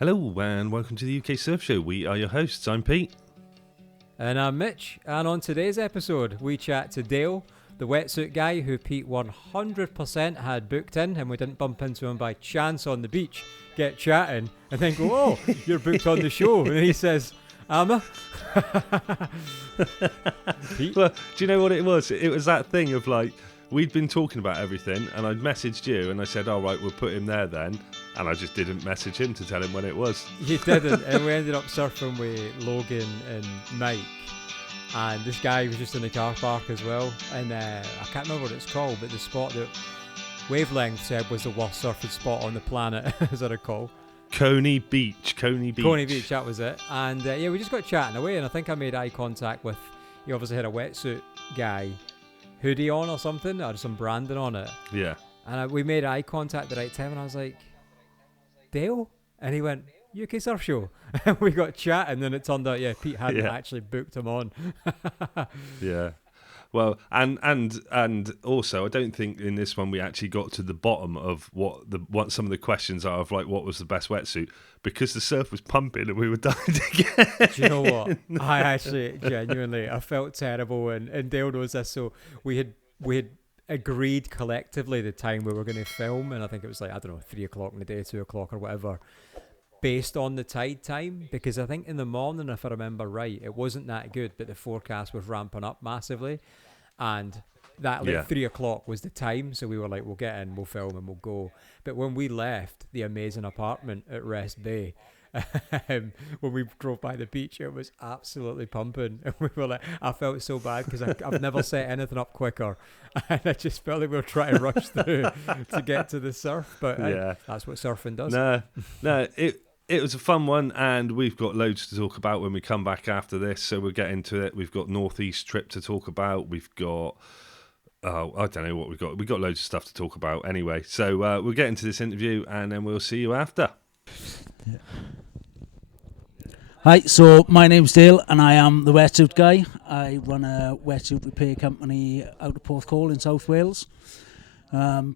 Hello and welcome to the UK Surf Show. We are your hosts. I'm Pete. And I'm Mitch. And on today's episode, we chat to Dale, the wetsuit guy who Pete 100% had booked in, and we didn't bump into him by chance on the beach, get chatting, and then go, oh, you're booked on the show. And he says, am I? Well, do you know what it was? It was that thing of like, we'd been talking about everything, and I'd messaged you, and I said, all right, we'll put him there then. And I just didn't message him to tell him when it was. You didn't, and we ended up surfing with Logan and Mike. And this guy was just in the car park as well. And I can't remember what it's called, but the spot that Wavelength said was the worst surfing spot on the planet, as I recall. Coney Beach, that was it. And yeah, we just got chatting away, and I think I made eye contact with, you obviously had a wetsuit guy hoodie on or something, or some branding on it. Yeah. And we made eye contact at the right time, and I was like, Dale? And he went, UK Surf Show. And we got chatting, and then it turned out, Pete hadn't actually booked him on. Yeah. Well, and also, I don't think in this one we actually got to the bottom of what some of the questions are of like what was the best wetsuit, because the surf was pumping and we were dying to get. Do you know what? I actually genuinely I felt terrible, and Dale knows this. So we had agreed collectively the time we were going to film, and I think it was like, I don't know, 3 o'clock in the day, 2 o'clock or whatever, based on the tide time, because I think in the morning, if I remember right, it wasn't that good, but the forecast was ramping up massively, and that 3 o'clock was the time, so we were like, we'll get in, we'll film, and we'll go. But when we left the amazing apartment at Rest Bay, when we drove by the beach, it was absolutely pumping, and we were like, I felt so bad because I've never set anything up quicker, and I just felt like we were trying to rush through to get to the surf. But that's what surfing does. No, it was a fun one, and we've got loads to talk about when we come back after this, so we'll get into it. We've got Northeast trip to talk about. We've got I don't know what we've got. We've got loads of stuff to talk about anyway. So we'll get into this interview, and then we'll see you after. Yeah. Hi, so my name's Dale, and I am the wetsuit guy. I run a wetsuit repair company out of Porthcawl in South Wales.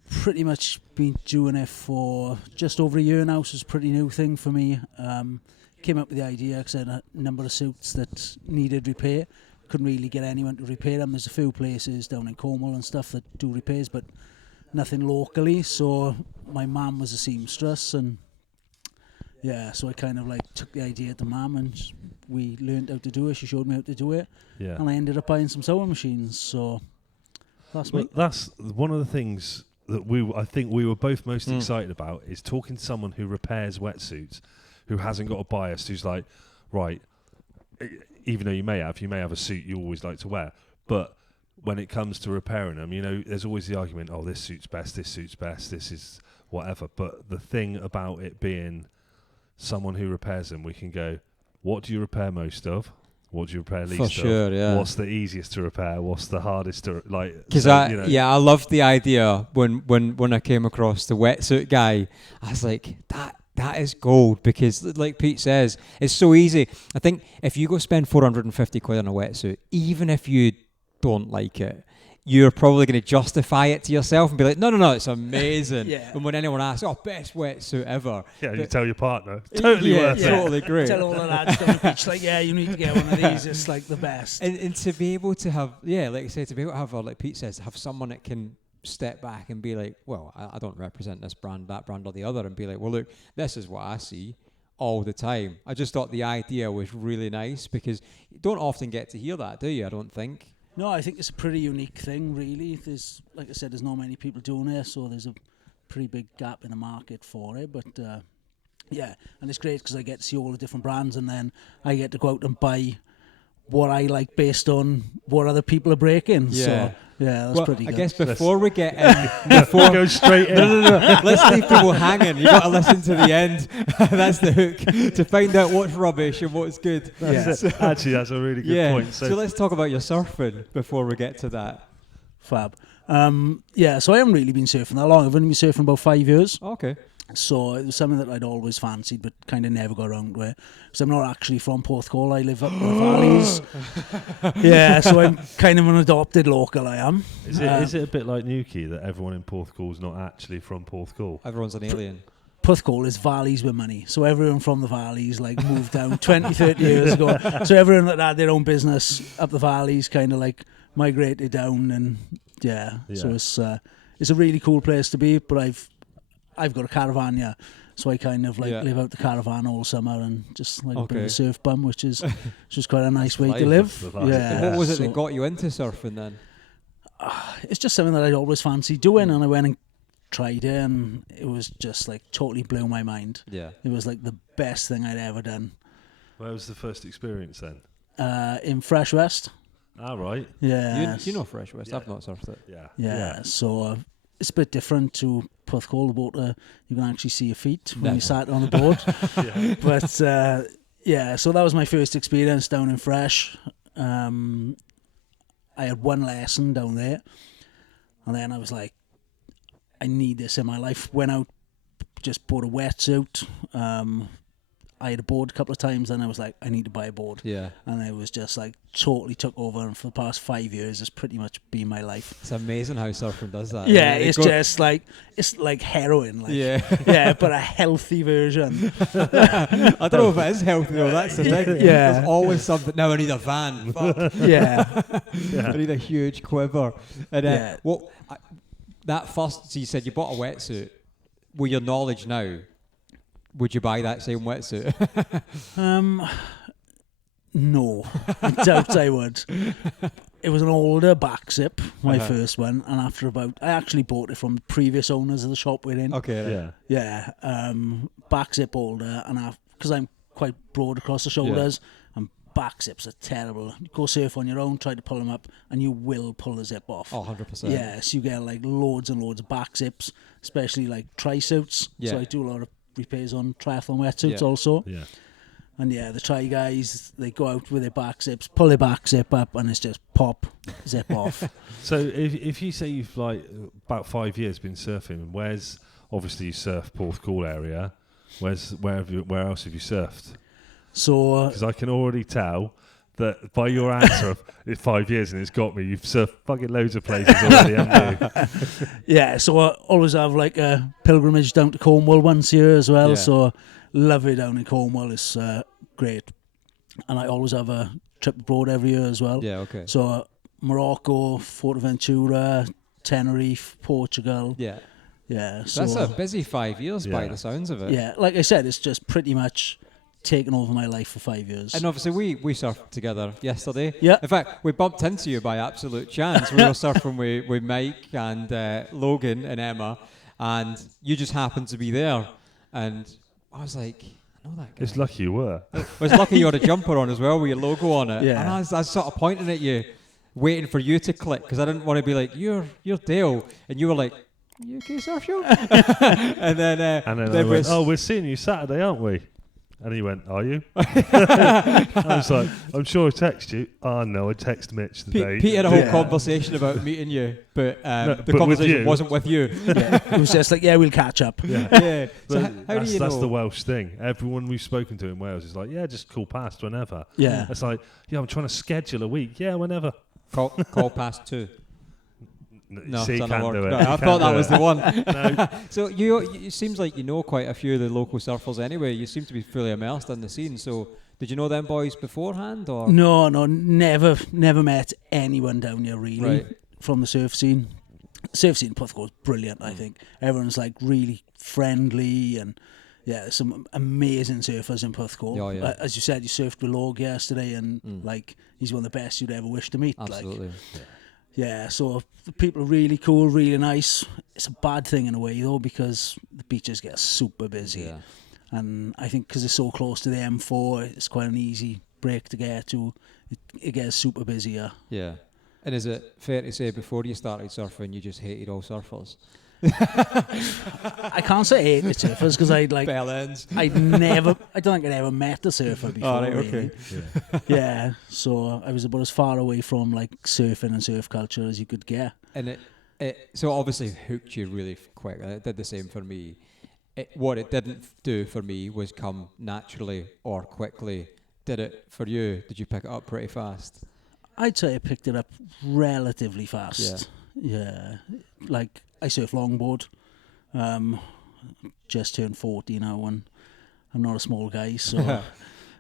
Pretty much been doing it for just over a year now, so it's a pretty new thing for me. Came up with the idea because I had a number of suits that needed repair. Couldn't really get anyone to repair them. There's a few places down in Cornwall and stuff that do repairs, but nothing locally. So my mum was a seamstress, and so I kind of like took the idea to Mum, and we learned how to do it. She showed me how to do it, and I ended up buying some sewing machines. So that's one of the things that I think we were both most excited about is talking to someone who repairs wetsuits, who hasn't got a bias, who's like, right, even though you may have a suit you always like to wear, but when it comes to repairing them, you know, there's always the argument, oh, this suit's best, this is whatever. But the thing about it being someone who repairs them, we can go, what do you repair most of? What do you repair least of? For sure, yeah. What's the easiest to repair? What's the hardest to like? Because I loved the idea when I came across the wetsuit guy. I was like, that is gold, because like Pete says, it's so easy. I think if you go spend 450 quid on a wetsuit, even if you don't like it, you're probably going to justify it to yourself and be like, no, it's amazing. And when anyone asks, best wetsuit ever. Yeah, you tell your partner. Totally worth it. Totally great. Tell all the lads down the beach, like, you need to get one of these. It's like the best. And to be able to have, like you say, to be able to have, like Pete says, have someone that can step back and be like, well, I don't represent this brand, that brand or the other, and be like, well, look, this is what I see all the time. I just thought the idea was really nice, because you don't often get to hear that, do you? I don't think. No, I think it's a pretty unique thing, really. There's, like I said, there's not many people doing it, so there's a pretty big gap in the market for it. But and it's great because I get to see all the different brands, and then I get to go out and buy what I like based on what other people are breaking. Yeah. So that's pretty good. I guess before we get in, go straight in. No. Let's leave people hanging. You got to listen to the end. That's the hook, to find out what's rubbish and what's good. Actually, that's a really good point. So let's talk about your surfing before we get to that. Fab. So I haven't really been surfing that long. I've only been surfing about 5 years. Okay. So it was something that I'd always fancied, but kind of never got around to it. Because I'm not actually from Porthcawl. I live up in the valleys. So I'm kind of an adopted local, I am. Is it a bit like Newquay that everyone in Porthcawl's not actually from Porthcawl? Everyone's an alien. Puthcall is valleys with money. So everyone from the valleys like moved down 20, 30 years ago. So everyone that had their own business up the valleys kind of like migrated down, and so it's a really cool place to be. But I've got a caravan, so I kind of like live out the caravan all summer and just like a bit of a surf bum, which is quite a nice way to live. And what was it that got you into surfing then? It's just something that I'd always fancied doing, and I went and tried it, and it was just like totally blew my mind. Yeah, it was like the best thing I'd ever done. Where was the first experience then? In Fresh West. Right. Yeah. You know Fresh West? I've not surfed it. Yeah. So it's a bit different to Puthcall. The water, you can actually see your feet when you sat on the board. But so that was my first experience down in Fresh. I had one lesson down there, and then I was like, I need this in my life. Went out, just bought a wetsuit. I had a board a couple of times, and I was like, I need to buy a board. Yeah. And it was just like totally took over, and for the past 5 years, it's pretty much been my life. It's amazing how surfing does that. Yeah, it's just like, it's like heroin. Like, yeah, but a healthy version. I don't know if it is healthy though, that's the thing. Yeah. There's always something, now I need a van. Fuck. Yeah. I need a huge quiver. And that first, so you said you bought a wetsuit. With your knowledge now, would you buy that same wetsuit? No, I doubt I would. It was an older back zip, my first one, and I actually bought it from the previous owners of the shop we're in. Okay. Yeah. Back zip older, and because I'm quite broad across the shoulders, and back zips are terrible. You go surf on your own, try to pull them up, and you will pull the zip off. Oh, 100%. Yes, you get like loads and loads of back zips, especially like tri-suits. Yeah. So I do a lot of repairs on triathlon wetsuits also. Yeah. And the tri guys, they go out with their back zips, pull their back zip up, and it's just pop, zip off. So if you say you've like about 5 years been surfing, where's obviously you surf Porthcawl area, where else have you surfed? So because I can already tell that by your answer of it's 5 years and it's got me, you've surfed fucking loads of places already, haven't you? Yeah, so I always have like a pilgrimage down to Cornwall once a year as well. Yeah. So love it down in Cornwall. It's great. And I always have a trip abroad every year as well. Yeah, okay. So Morocco, Fuerteventura, Tenerife, Portugal. Yeah. Yeah. So That's a busy 5 years by the sounds of it. yeah, like I said, it's just pretty much taken over my life for 5 years. And obviously we surfed together yesterday. Yeah. In fact, we bumped into you by absolute chance. We were surfing with Mike and Logan and Emma, and you just happened to be there. And I was like, I know that guy. It's lucky you were. I was lucky you had a jumper on as well with your logo on it. Yeah. And I was sort of pointing at you, waiting for you to click, because I didn't want to be like, you're Dale. And you were like, you okay, surf show? and then I went, we're seeing you Saturday, aren't we? And he went, are you? I was like, I'm sure I text you. Oh, no, I text Mitch today. Pete had a whole conversation about meeting you, but the conversation wasn't with you. Yeah. It was just like, we'll catch up. Yeah. So how do you know? That's the Welsh thing. Everyone we've spoken to in Wales is like, just call past whenever. Yeah. It's like, I'm trying to schedule a week. Yeah, whenever. Call past 2. No, see, can't do it. No, I thought that was the one. No. So it seems like you know quite a few of the local surfers anyway. You seem to be fully immersed in the scene. So did you know them boys beforehand, or? No, never met anyone down here really from the surf scene. Surf scene in Puthcall is brilliant, I think. Everyone's like really friendly, and there's some amazing surfers in Puthcall. Oh, yeah. As you said, you surfed with Log yesterday, and like he's one of the best you'd ever wish to meet. Absolutely. Yeah, so the people are really cool, really nice. It's a bad thing in a way, though, because the beaches get super busy. Yeah. And I think because it's so close to the M4, it's quite an easy break to get to. It gets super busy, Yeah. And is it fair to say before you started surfing, you just hated all surfers? I can't say I hate the surfers because Bell ends. I don't think I'd ever met a surfer before. Oh, right, really. okay. Yeah, so I was about as far away from like surfing and surf culture as you could get. And it so obviously hooked you really quick. It did the same for me. What it didn't do for me was come naturally or quickly. Did it for you? Did you pick it up pretty fast? I'd say I picked it up relatively fast. Yeah. Like I surf longboard. just turned 40 now, and I'm not a small guy, so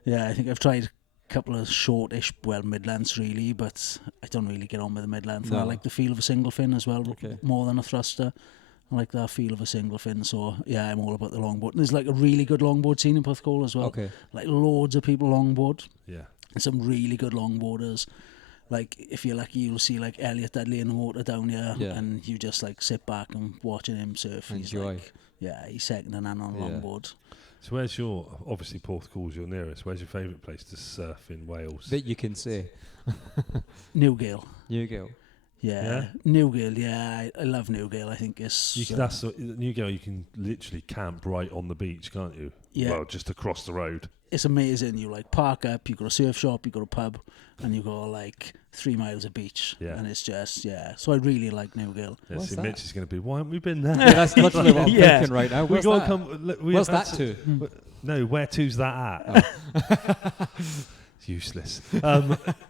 yeah, I think I've tried a couple of shortish, mid-lengths really, but I don't really get on with the mid-length. No. I like the feel of a single fin as well, Okay. more than a thruster. I like that feel of a single fin, so yeah, I'm all about the longboard. And there's like a really good longboard scene in Porthcawl as well. Okay. Like loads of people longboard, Yeah. and some really good longboarders. Like if you're lucky, you'll see like Elliot Dudley in the water down here, and you just like sit back and watching him surf. Enjoy. He's like, yeah, he's second to none on longboard. So where's obviously Porthcawl's your nearest, where's your favourite place to surf in Wales? That you can say. Newgale. Newgale. Yeah, Newgale. Yeah, I love Newgale. I think it's That's Newgale. You can literally camp right on the beach, can't you? Yeah. Well, just across the road. It's amazing. You like park up. You got a surf shop. You got a pub, and you got like 3 miles of beach. Yeah. And it's just So I really like Newgale. Yeah, What's see, that? Mitch is going to be. Why haven't we been there? Yeah, that's literally what I'm Yeah. thinking right now. We What's got to that? come. What's that to? No, where to's that at? It's useless.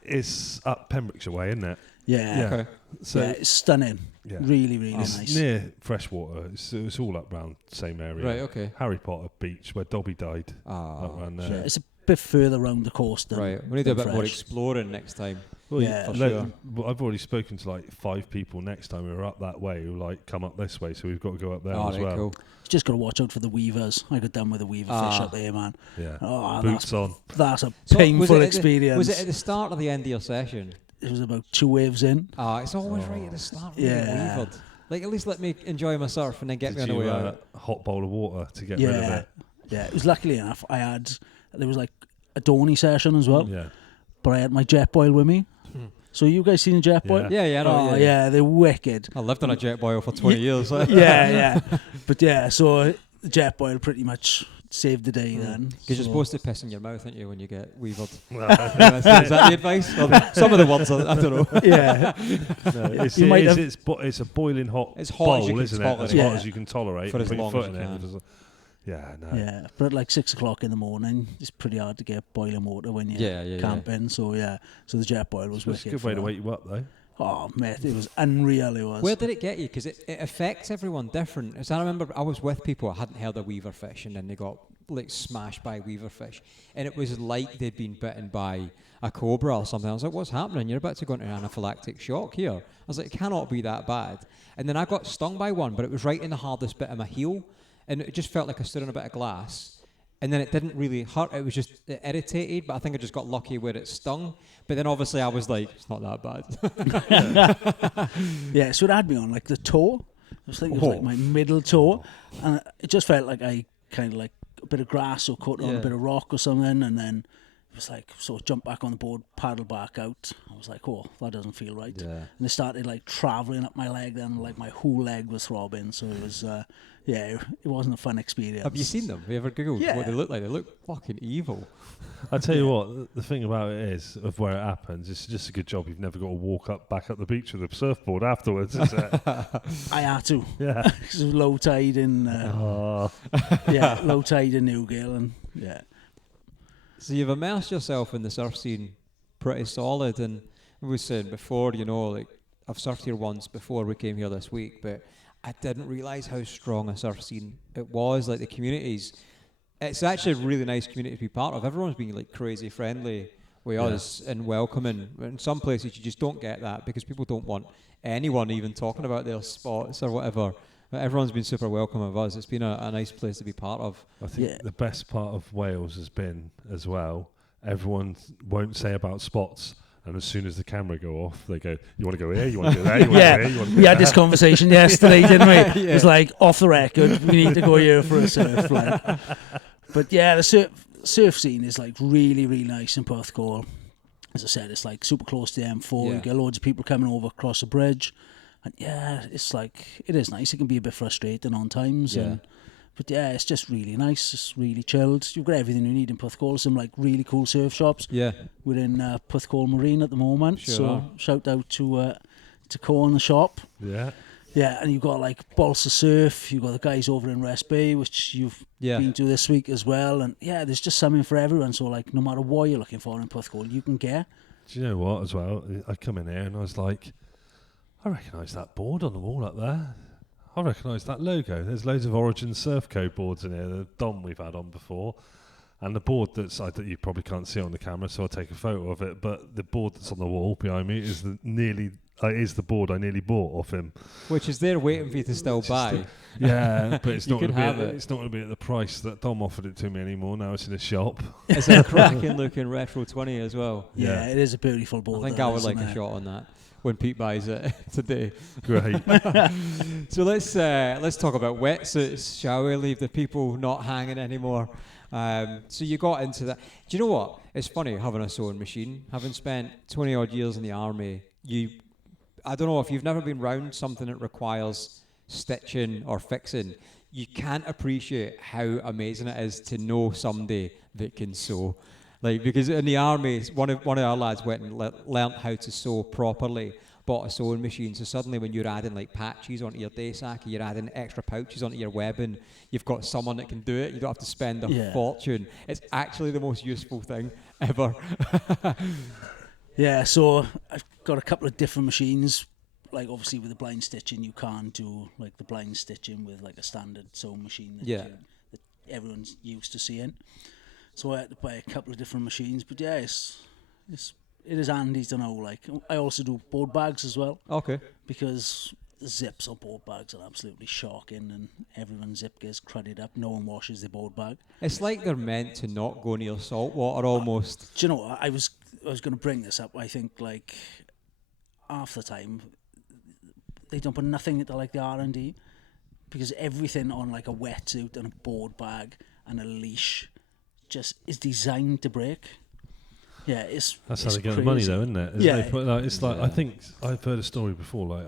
It's up Pembrokeshire way, isn't it? Yeah. Okay. So yeah, it's stunning. yeah. Really, really It's nice. near freshwater. It's all up round the same area. Right, okay. Harry Potter Beach, where Dobby died. Up Ah, round Yeah, there. it's a bit further round the coast than right. We need to do a than bit more Fresh. exploring next time. Well, Yeah. For no, sure. well, I've already spoken to like 5 people next time we were up that way who like come up this way, so we've got to go up there Oh, as right, well. cool. You just got to watch out for the weavers. I got done with the weaver fish up there, man. Yeah. Oh, Boots on. that's a So painful was experience. Was it at the start or the end of your session? It was about 2 waves in. It's always right at the start. When Yeah. you get weavered. Like, at least let me enjoy my surf and then get Did me on the you way out. a hot bowl of water to get rid of it? Yeah, it was luckily enough. There was like a Donny session as well, Yeah. but I had my jet boil with me. So you guys seen a jet boil? Yeah, I know. Oh yeah, they're wicked. I lived on a jet boil for 20 years. Yeah. But yeah, so the jet boil pretty much saved the day then. Because you're So- supposed to piss in your mouth, aren't you, when you get weavered? Is that the advice? Well, some of the ones, I don't know. Yeah. No, You might have- it's a boiling hot It's hot as you bowl, can isn't it? tolerate. As Yeah. hot as you can tolerate. For as Put your long foot as in you it. can. Yeah, no. Yeah, but at like 6 o'clock in the morning, it's pretty hard to get boiling water when you're Yeah. camping. So so the jet boil was It's wicked. a good for way to that. wake you up, though. Oh mate, it was unreal. It was. Where did it get you? Because it affects everyone different. As I remember, I was with people I hadn't heard of weaver fish, and then they got like smashed by weaver fish, and it was like they'd been bitten by a cobra or something. I was like, "What's happening? You're about to go into anaphylactic shock here." I was like, "It cannot be that bad." And then I got stung by one, but it was right in the hardest bit of my heel, and it just felt like I stood on a bit of glass. And then it didn't really hurt. It was just irritated, but I think I just got lucky where it stung. But then obviously I was like, it's not that bad. Yeah, so it had me on like the toe. I was thinking it was like my middle toe, and it just felt like I kind of like a bit of grass or cut on a Yeah. bit of rock or something, and then it was like sort of jump back on the board, paddle back out. I was like, oh, that doesn't feel right. Yeah. And it started like traveling up my leg, then like my whole leg was throbbing. So it was, it wasn't a fun experience. Have you seen them? Have you ever Googled Yeah. what they look like? They look fucking evil. I tell you what, the thing about it is, of where it happens, it's just a good job you've never got to walk back up the beach with a surfboard afterwards, is it? I had to. Yeah. Because it was low tide in, Oh. low tide in Newgale, and yeah. So you've immersed yourself in the surf scene pretty solid, and we were saying before, like I've surfed here once before we came here this week, but I didn't realise how strong a surf scene it was. Like the communities, it's actually a really nice community to be part of. Everyone's being like crazy friendly with us and welcoming. In some places you just don't get that because people don't want anyone even talking about their spots or whatever. But everyone's been super welcome of us. It's been a nice place to be part of. I think the best part of Wales has been, as well, everyone won't say about spots. And as soon as the camera go off, they go, you want to go here, you want to go there, you want to go here, you want to go We there. had this conversation yesterday, didn't we? It was like, off the record, we need to go here for a surf. Like. But yeah, the surf scene is like really, really nice in Porthcawl. As I said, it's like super close to the M4. Yeah. You get loads of people coming over across the bridge. And yeah, it's like, it is nice. It can be a bit frustrating on times. Yeah. But yeah, it's just really nice. It's really chilled. You've got everything you need in Porthcawl. Some like really cool surf shops. Yeah. We're in Porthcawl Marine at the moment. Sure so are. shout out to Co in the shop. Yeah. Yeah, and you've got like Balsa Surf. You've got the guys over in Rest Bay, which you've been to this week as well. And yeah, there's just something for everyone. So like, no matter what you're looking for in Porthcawl, you can get. Do you know what, as well? I come in here and I was like, I recognise that board on the wall up there. I recognise that logo. There's loads of Origin Surfco boards in here. The Dom we've had on before. And the board that you probably can't see on the camera, so I'll take a photo of it. But the board that's on the wall behind me is the board I nearly bought off him. Which is there waiting for you to still buy. Yeah, but it's not going to be at the price that Dom offered it to me anymore. Now it's in a shop. It's a cracking looking Retro 20 as well. Yeah, it is a beautiful board. I think I would like a shot on that when Pete buys it today. Great. So let's talk about wetsuits, shall we? Leave the people not hanging anymore. So you got into that. Do you know what? It's funny having a sewing machine. Having spent 20 odd years in the army, I don't know if you've never been round something that requires stitching or fixing, you can't appreciate how amazing it is to know somebody that can sew. Like, because in the army, one of our lads went and learnt how to sew properly, bought a sewing machine. So suddenly when you're adding like patches onto your day sack, or you're adding extra pouches onto your webbing, you've got someone that can do it. You don't have to spend a fortune. It's actually the most useful thing ever. Yeah, so I've got a couple of different machines. Like, obviously with the blind stitching, you can't do like the blind stitching with like a standard sewing machine that everyone's used to seeing. So I had to buy a couple of different machines. But yeah, it is handy to know. Like, I also do board bags as well. Okay. Because the zips on board bags are absolutely shocking, and everyone's zip gets cruddied up. No one washes their board bag. It's like they're meant to not go near salt water almost. Do you know what? I was going to bring this up. I think like half the time they don't put nothing into like the R&D, because everything on like a wetsuit and a board bag and a leash just is designed to break. Yeah, that's how they get the money, though, isn't it? I think I've heard a story before. Like,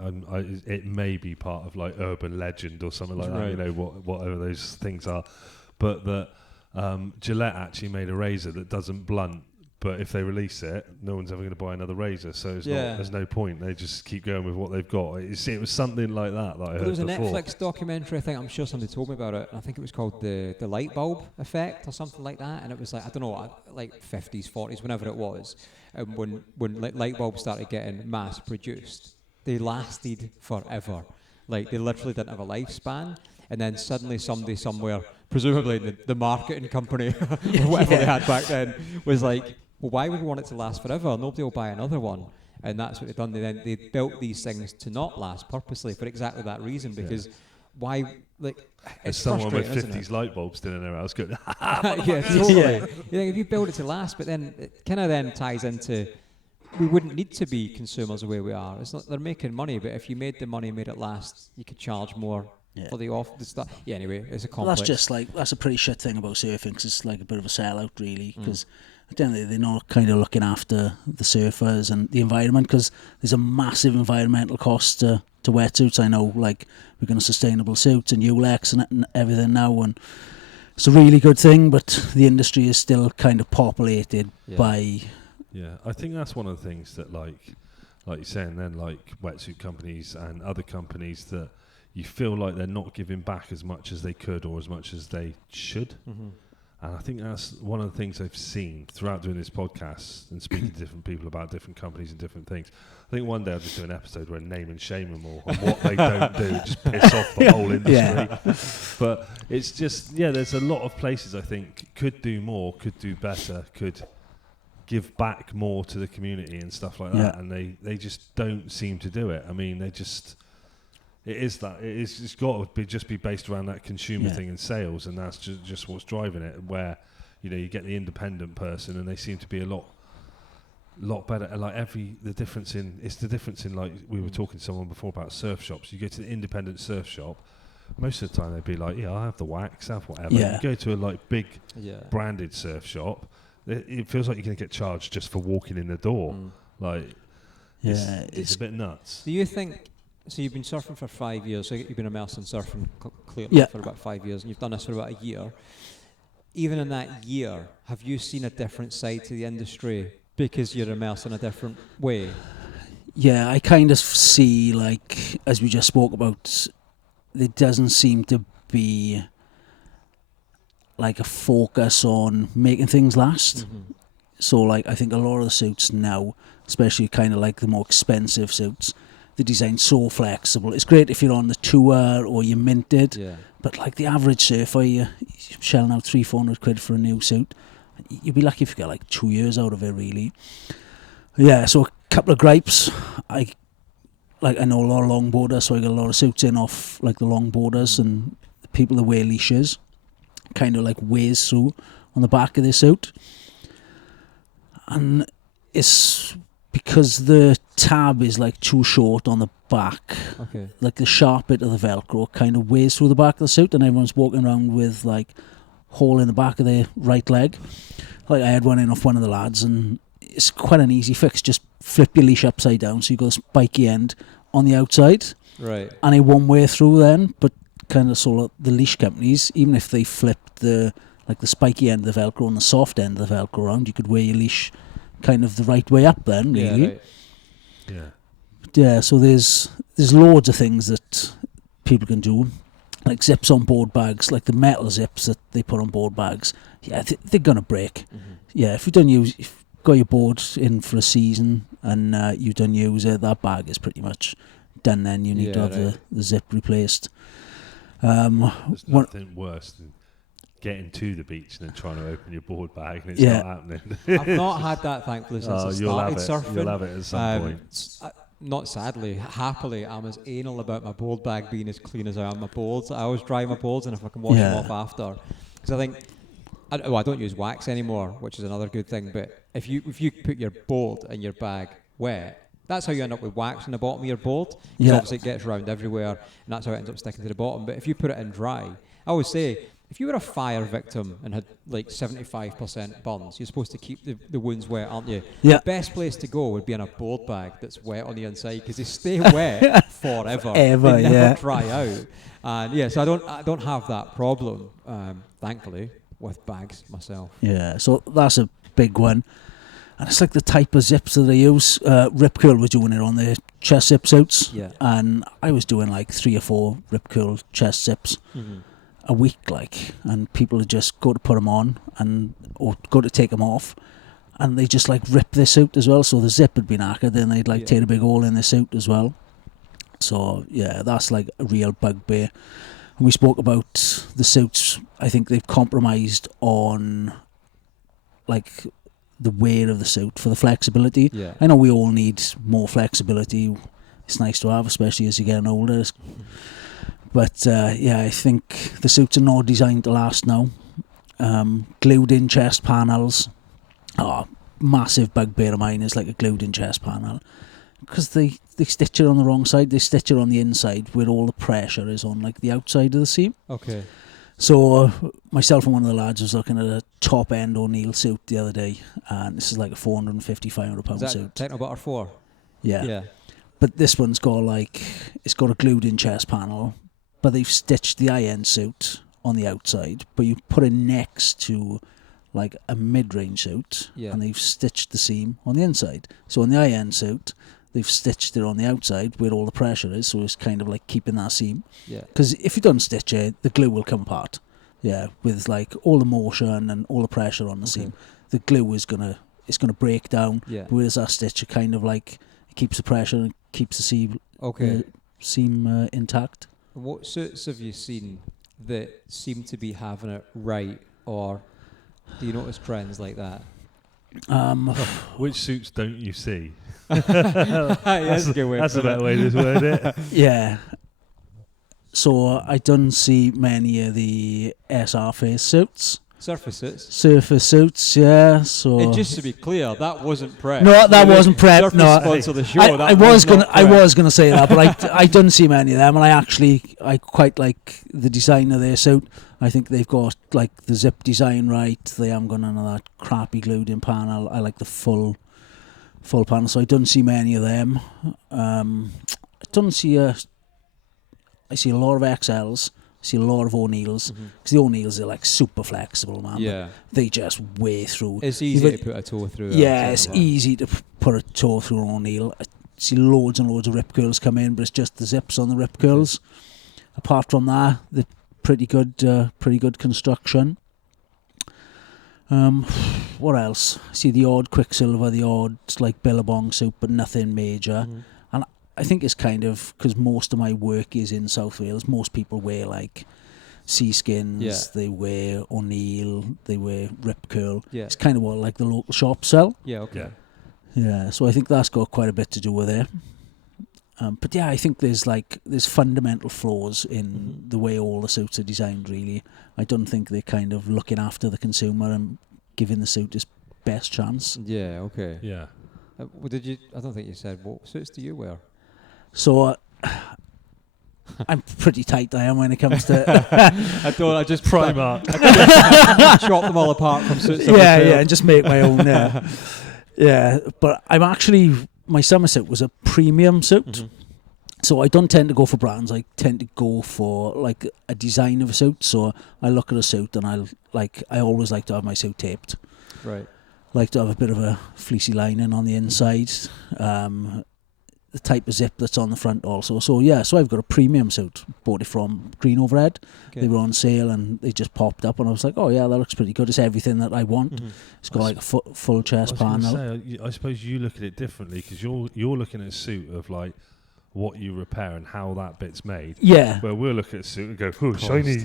it may be part of like urban legend or something like that. You know, whatever those things are, but that Gillette actually made a razor that doesn't blunt. But if they release it, no one's ever going to buy another razor. So there's no point. They just keep going with what they've got. It was something like that I heard before. There was a Netflix documentary, I think. I'm sure somebody told me about it. I think it was called the light bulb effect or something like that. And it was like, I don't know, like 50s, 40s, whenever it was. And when light bulbs started getting mass produced, they lasted forever. Like, they literally didn't have a lifespan. And then suddenly somebody somewhere, presumably the marketing company or whatever they had back then, was like, well, why would we want it to last forever? Nobody will buy another one. And that's what they've done. They built these things to not last purposely for exactly that reason, because why, like, it's someone with frustrating, 50s light bulbs still in their house going, yeah, totally. You think if you build it to last, but then it kind of then ties into, we wouldn't need to be consumers the way we are. It's not, they're making money, but if you made the money, made it last, you could charge more for the stuff. Yeah, anyway, it's a complex. Well, that's a pretty shit thing about surfing, because it's like a bit of a sellout, really, because at the end of the day, they're not kind of looking after the surfers and the environment, because there's a massive environmental cost to wetsuits. I know, like, we're going to sustainable suits and ULEX and everything now, and it's a really good thing, but the industry is still kind of populated by... Yeah, I think that's one of the things that, like you're saying then, like wetsuit companies and other companies, that you feel like they're not giving back as much as they could or as much as they should. Mm-hmm. And I think that's one of the things I've seen throughout doing this podcast and speaking to different people about different companies and different things. I think one day I'll just do an episode where I name and shame them all on what they don't do, just piss off the whole industry. Yeah. But it's just, there's a lot of places I think could do more, could do better, could give back more to the community and stuff like that. And they just don't seem to do it. I mean, it's got to be based around that consumer thing and sales, and that's just what's driving it. Where, you get the independent person, and they seem to be a lot better. Like the difference in like we were talking to someone before about surf shops. You go to the independent surf shop, most of the time they'd be like, I have the wax, I have whatever. You go to a like big branded surf shop, it feels like you're going to get charged just for walking in the door. It's a bit nuts. Do you think? So you've been surfing for 5 years. So you've been immersed in surfing clearly for about 5 years, and you've done this for about a year. Even in that year, have you seen a different side to the industry because you're immersed in a different way? Yeah, I kind of see, like, as we just spoke about, there doesn't seem to be like a focus on making things last. Mm-hmm. So, like, I think a lot of the suits now, especially kind of like the more expensive suits, the design's so flexible. It's great if you're on the tour or you're minted. Yeah. But like the average surfer, you're shelling out £300-400 for a new suit. You'd be lucky if you get like 2 years out of it, really. Yeah, so a couple of gripes. I know a lot of longboarders, so I got a lot of suits in off like the longboarders and the people that wear leashes, kind of like whiz through on the back of their suit. And it's because the tab is like too short on the back. Okay. Like the sharp bit of the Velcro kind of whiz through the back of the suit, and everyone's walking around with like hole in the back of their right leg. Like I had one in off one of the lads, and it's quite an easy fix. Just flip your leash upside down so you got a spiky end on the outside. Right. And it won't wear through then, but kind of sort of the leash companies, even if they flipped the spiky end of the Velcro and the soft end of the Velcro around, you could wear your leash kind of the right way up then, really. Yeah, right. Yeah. Yeah, so there's loads of things that people can do, like zips on board bags, like the metal zips that they put on board bags. Yeah, they're gonna break. Mm-hmm. Yeah, if you've got your board in for a season and you don't use it, that bag is pretty much done. Then you need to have the zip replaced. There's nothing worse than getting to the beach and then trying to open your board bag and it's not happening. I've not had that, thankfully, since I started surfing. You'll have it at some point. Not sadly, happily, I'm as anal about my board bag being as clean as I am my boards. I always dry my boards, and if I can wash them off after, because I think, I don't use wax anymore, which is another good thing. But if you put your board and your bag wet, that's how you end up with wax on the bottom of your board. Because obviously it gets around everywhere, and that's how it ends up sticking to the bottom. But if you put it in dry, I always say, if you were a fire victim and had like 75% burns, you're supposed to keep the wounds wet, aren't you? Yeah. The best place to go would be in a board bag that's wet on the inside, because they stay wet forever. They never dry out. And so I don't have that problem, thankfully, with bags myself. Yeah, so that's a big one. And it's like the type of zips that they use. Rip Curl was doing it on their chest zip suits. Yeah. And I was doing like 3 or 4 Rip Curl chest zips. Mm-hmm. A week, and people would just go to put them on or go to take them off, and they just like rip their suit as well. So the zip had been knackered, then they'd take a big hole in their suit as well. So yeah, that's like a real bugbear. And we spoke about the suits. I think they've compromised on like the wear of the suit for the flexibility. Yeah. I know we all need more flexibility. It's nice to have, especially as you're getting older. But I think the suits are not designed to last now. Glued in chest panels. Massive bugbear of mine is like a glued in chest panel. Because they stitch it on the wrong side. They stitch it on the inside where all the pressure is on like the outside of the seam. Okay. So myself and one of the lads was looking at a top end O'Neill suit the other day. And this is like a £450-500 suit. Techno Butter 4? Yeah. But this one's got it's got a glued in chest panel. But they've stitched the high-end suit on the outside, but you put it next to like a mid-range suit, and they've stitched the seam on the inside. So on the high-end suit, they've stitched it on the outside where all the pressure is, so it's kind of like keeping that seam. Yeah. Because if you don't stitch it, the glue will come apart. Yeah, with like all the motion and all the pressure on the seam, the glue is gonna break down. Yeah. Whereas that stitch, it kind of like it keeps the pressure and keeps the seam intact. What suits have you seen that seem to be having it right, or do you notice trends like that? Which suits don't you see? That's a good way. That's a better way to word it. Yeah. So I don't see many of the SR face suits. Surface suits, yeah. So and just to be clear, that wasn't prep. No, that wasn't prep. No, sponsor the show. I was gonna say that, but I don't see many of them, and I quite like the design of their suit. I think they've got like the zip design right. They haven't got none of that crappy glued in panel. I like the full panel, so I don't see many of them. I see a lot of XLs. I see a lot of O'Neills, because the O'Neills are like super flexible, man. Yeah. They just weigh through. It's easy to put a toe through. Yeah, it's easy to put a toe through an O'Neill. I see loads and loads of rip curls come in, but it's just the zips on the rip curls. Apart from that, they're pretty good construction. What else? I see the odd Quicksilver, the odd like Billabong suit, but nothing major. And I think it's kind of because most of my work is in South Wales. Most people wear like Seaskins, they wear O'Neill, they wear Rip Curl. Yeah. It's kind of what like the local shops sell. Yeah, okay. Yeah, so I think that's got quite a bit to do with it. But yeah, I think there's fundamental flaws in the way all the suits are designed, really. I don't think they're kind of looking after the consumer and giving the suit its best chance. Yeah, okay. Yeah. I don't think you said, what suits do you wear? So I'm pretty tight, I am, when it comes to... I just Primark. chop them all apart from suits. and just make my own, yeah, but I'm actually... My summer suit was a premium suit. So I don't tend to go for brands. I tend to go for like a design of a suit. So I look at a suit and I always like to have my suit taped. Right. Like to have a bit of a fleecy lining on the inside. The type of zip that's on the front also. So I've got a premium suit. Bought it from Green Overhead. Okay. They were on sale and they just popped up and I was like, oh yeah, that looks pretty good. It's everything that I want. It's got like a full chest panel. I suppose you look at it differently because you're looking at a suit of like what you repair and how that bit's made. Yeah. Where we'll look at a suit and go, oh, shiny.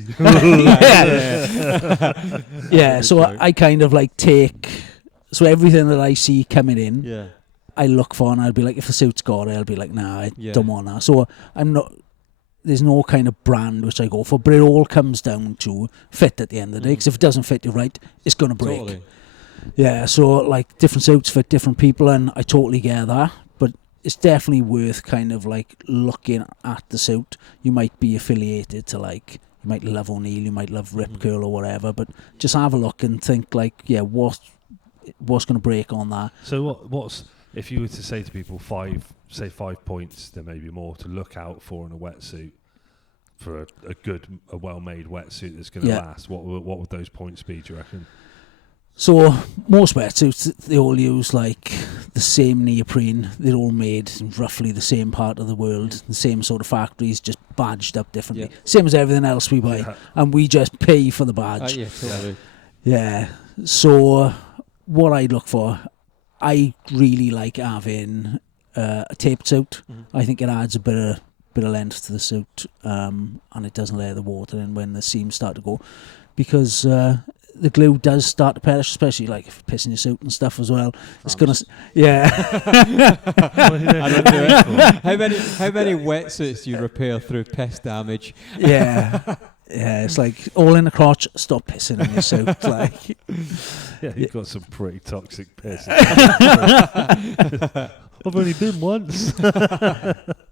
Yeah. So I kind of like take... So everything that I see coming in, I look for, and I'll be like, if the suit's got it, I'll be like, nah, I don't want that. So I'm not... There's no kind of brand which I go for, but it all comes down to fit at the end of the day, because if it doesn't fit you right, it's going to break. Totally. Yeah, so like different suits fit different people, and I totally get that, but it's definitely worth kind of like looking at the suit. You might be affiliated to like... You might love O'Neill, you might love Rip Curl or whatever, but just have a look and think like, what's going to break on that. So what's if you were to say to people 5 points, there may be more to look out for in a wetsuit for a well-made wetsuit that's going to last. What would those points be, do you reckon? So most wetsuits, they all use like the same neoprene. They're all made in roughly the same part of the world, the same sort of factories, just badged up differently. Same as everything else we buy, and we just pay for the badge. Totally. Yeah. So what I look for, I really like having a taped suit. I think it adds a bit of length to the suit, and it doesn't let the water in when the seams start to go, because the glue does start to perish, especially like if you're pissing your suit and stuff as well. It's gonna, I don't do it. How many wetsuits do you repair through piss damage? Yeah, it's like all in the crotch. Stop pissing in your suit, like. Yeah, you've got some pretty toxic piss. I've only been once.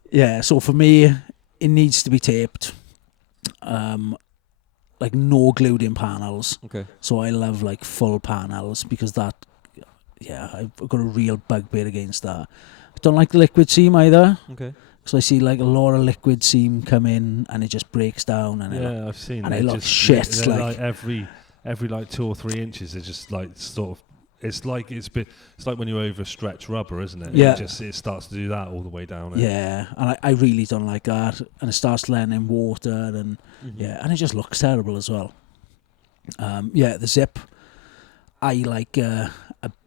Yeah, so for me, it needs to be taped. Like no glued in panels. Okay. So I love like full panels because that, I've got a real bugbear against that. I don't like the liquid seam either. Okay. So I see like a lot of liquid seam come in and it just breaks down and I've seen and it looks shit. Like every like 2 or 3 inches, it's just like sort of. It's like when you overstretch rubber, isn't it? Yeah. It starts to do that all the way down. Yeah, and I really don't like that. And it starts letting in water and and it just looks terrible as well. The zip, I like a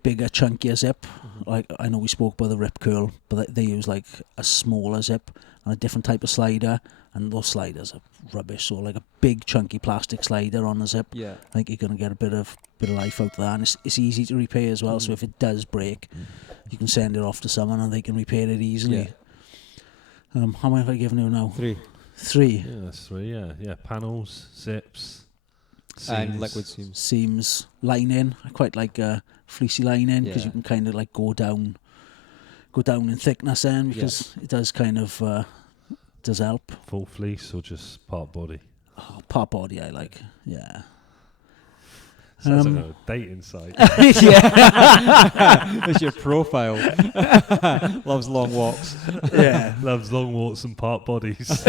bigger, chunkier zip. Like I know we spoke about the Rip Curl, but they use like a smaller zip and a different type of slider, and those sliders are rubbish. So like a big, chunky plastic slider on the zip. Yeah, I think you're gonna get a bit of life out of that, and it's easy to repair as well. So if it does break, you can send it off to someone and they can repair it easily. Yeah. How many have I given you now? 3. 3. Yeah, that's 3. Yeah. Panels, zips, seams. And liquid seams. Seams, lining. I quite like fleecy lining because you can kind of like go down in thickness then, because it does kind of does help. Full fleece or just part body? Oh, part body I like. Yeah. Sounds like a dating site. That's your profile. Loves long walks. Yeah. Loves long walks and part bodies.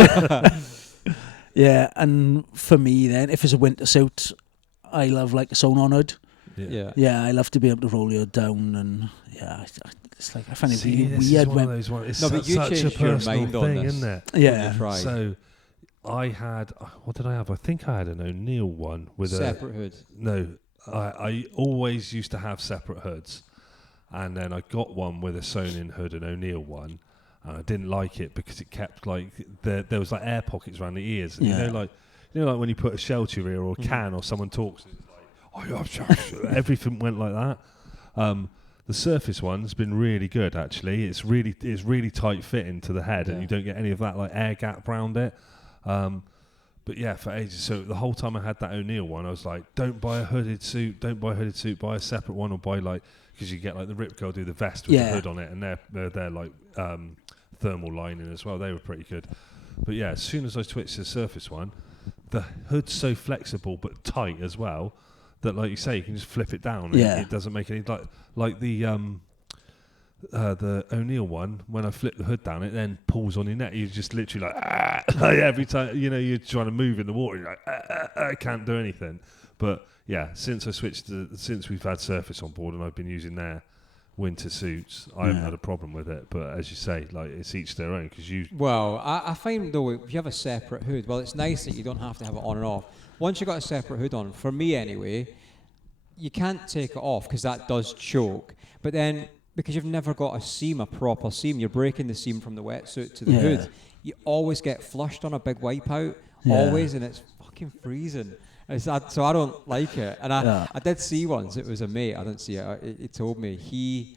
Yeah, and for me then, if it's a winter suit, I love like a sewn-on hood. Yeah, I love to be able to roll your hood down, and it's like I find it really weird when. It's but you such a personal thing, isn't it? Yeah. So I had, what did I have? I think I had an O'Neill one with separate hood. No, I always used to have separate hoods, and then I got one with a sewn-in hood, an O'Neill one, And I didn't like it because it kept like there was like air pockets around the ears. And Yeah. like when you put a shell to your ear or a can or someone talks, it's like everything went like that. The Surface one's been really good actually. It's really tight fitting to the head, and you don't get any of that like air gap around it. But yeah, for ages. So the whole time I had that O'Neill one, I was like, don't buy a hooded suit. Buy a separate one, or buy like, because you get like the Rip Curl do the vest with the hood on it, and they're like thermal lining as well. They were pretty good. But yeah, as soon as I switched to the Surface one, the hood's so flexible but tight as well that, like you say, you can just flip it down. And it doesn't make any like the O'Neill one. When I flip the hood down, it then pulls on your neck. You're just literally like every time you're trying to move in the water, you're like I can't do anything. But yeah, since we've had Surface on board and I've been using their winter suits, I haven't had a problem with it. But as you say, like, it's each their own. Well, I find though, if you have a separate hood, well, it's nice that you don't have to have it on and off. Once you've got a separate hood on, for me anyway, you can't take it off because that does choke. But then, because you've never got a proper seam, you're breaking the seam from the wetsuit to the hood. You always get flushed on a big wipeout, always, and it's fucking freezing. So I don't like it. And I did see once, it was a mate, I didn't see it, he told me,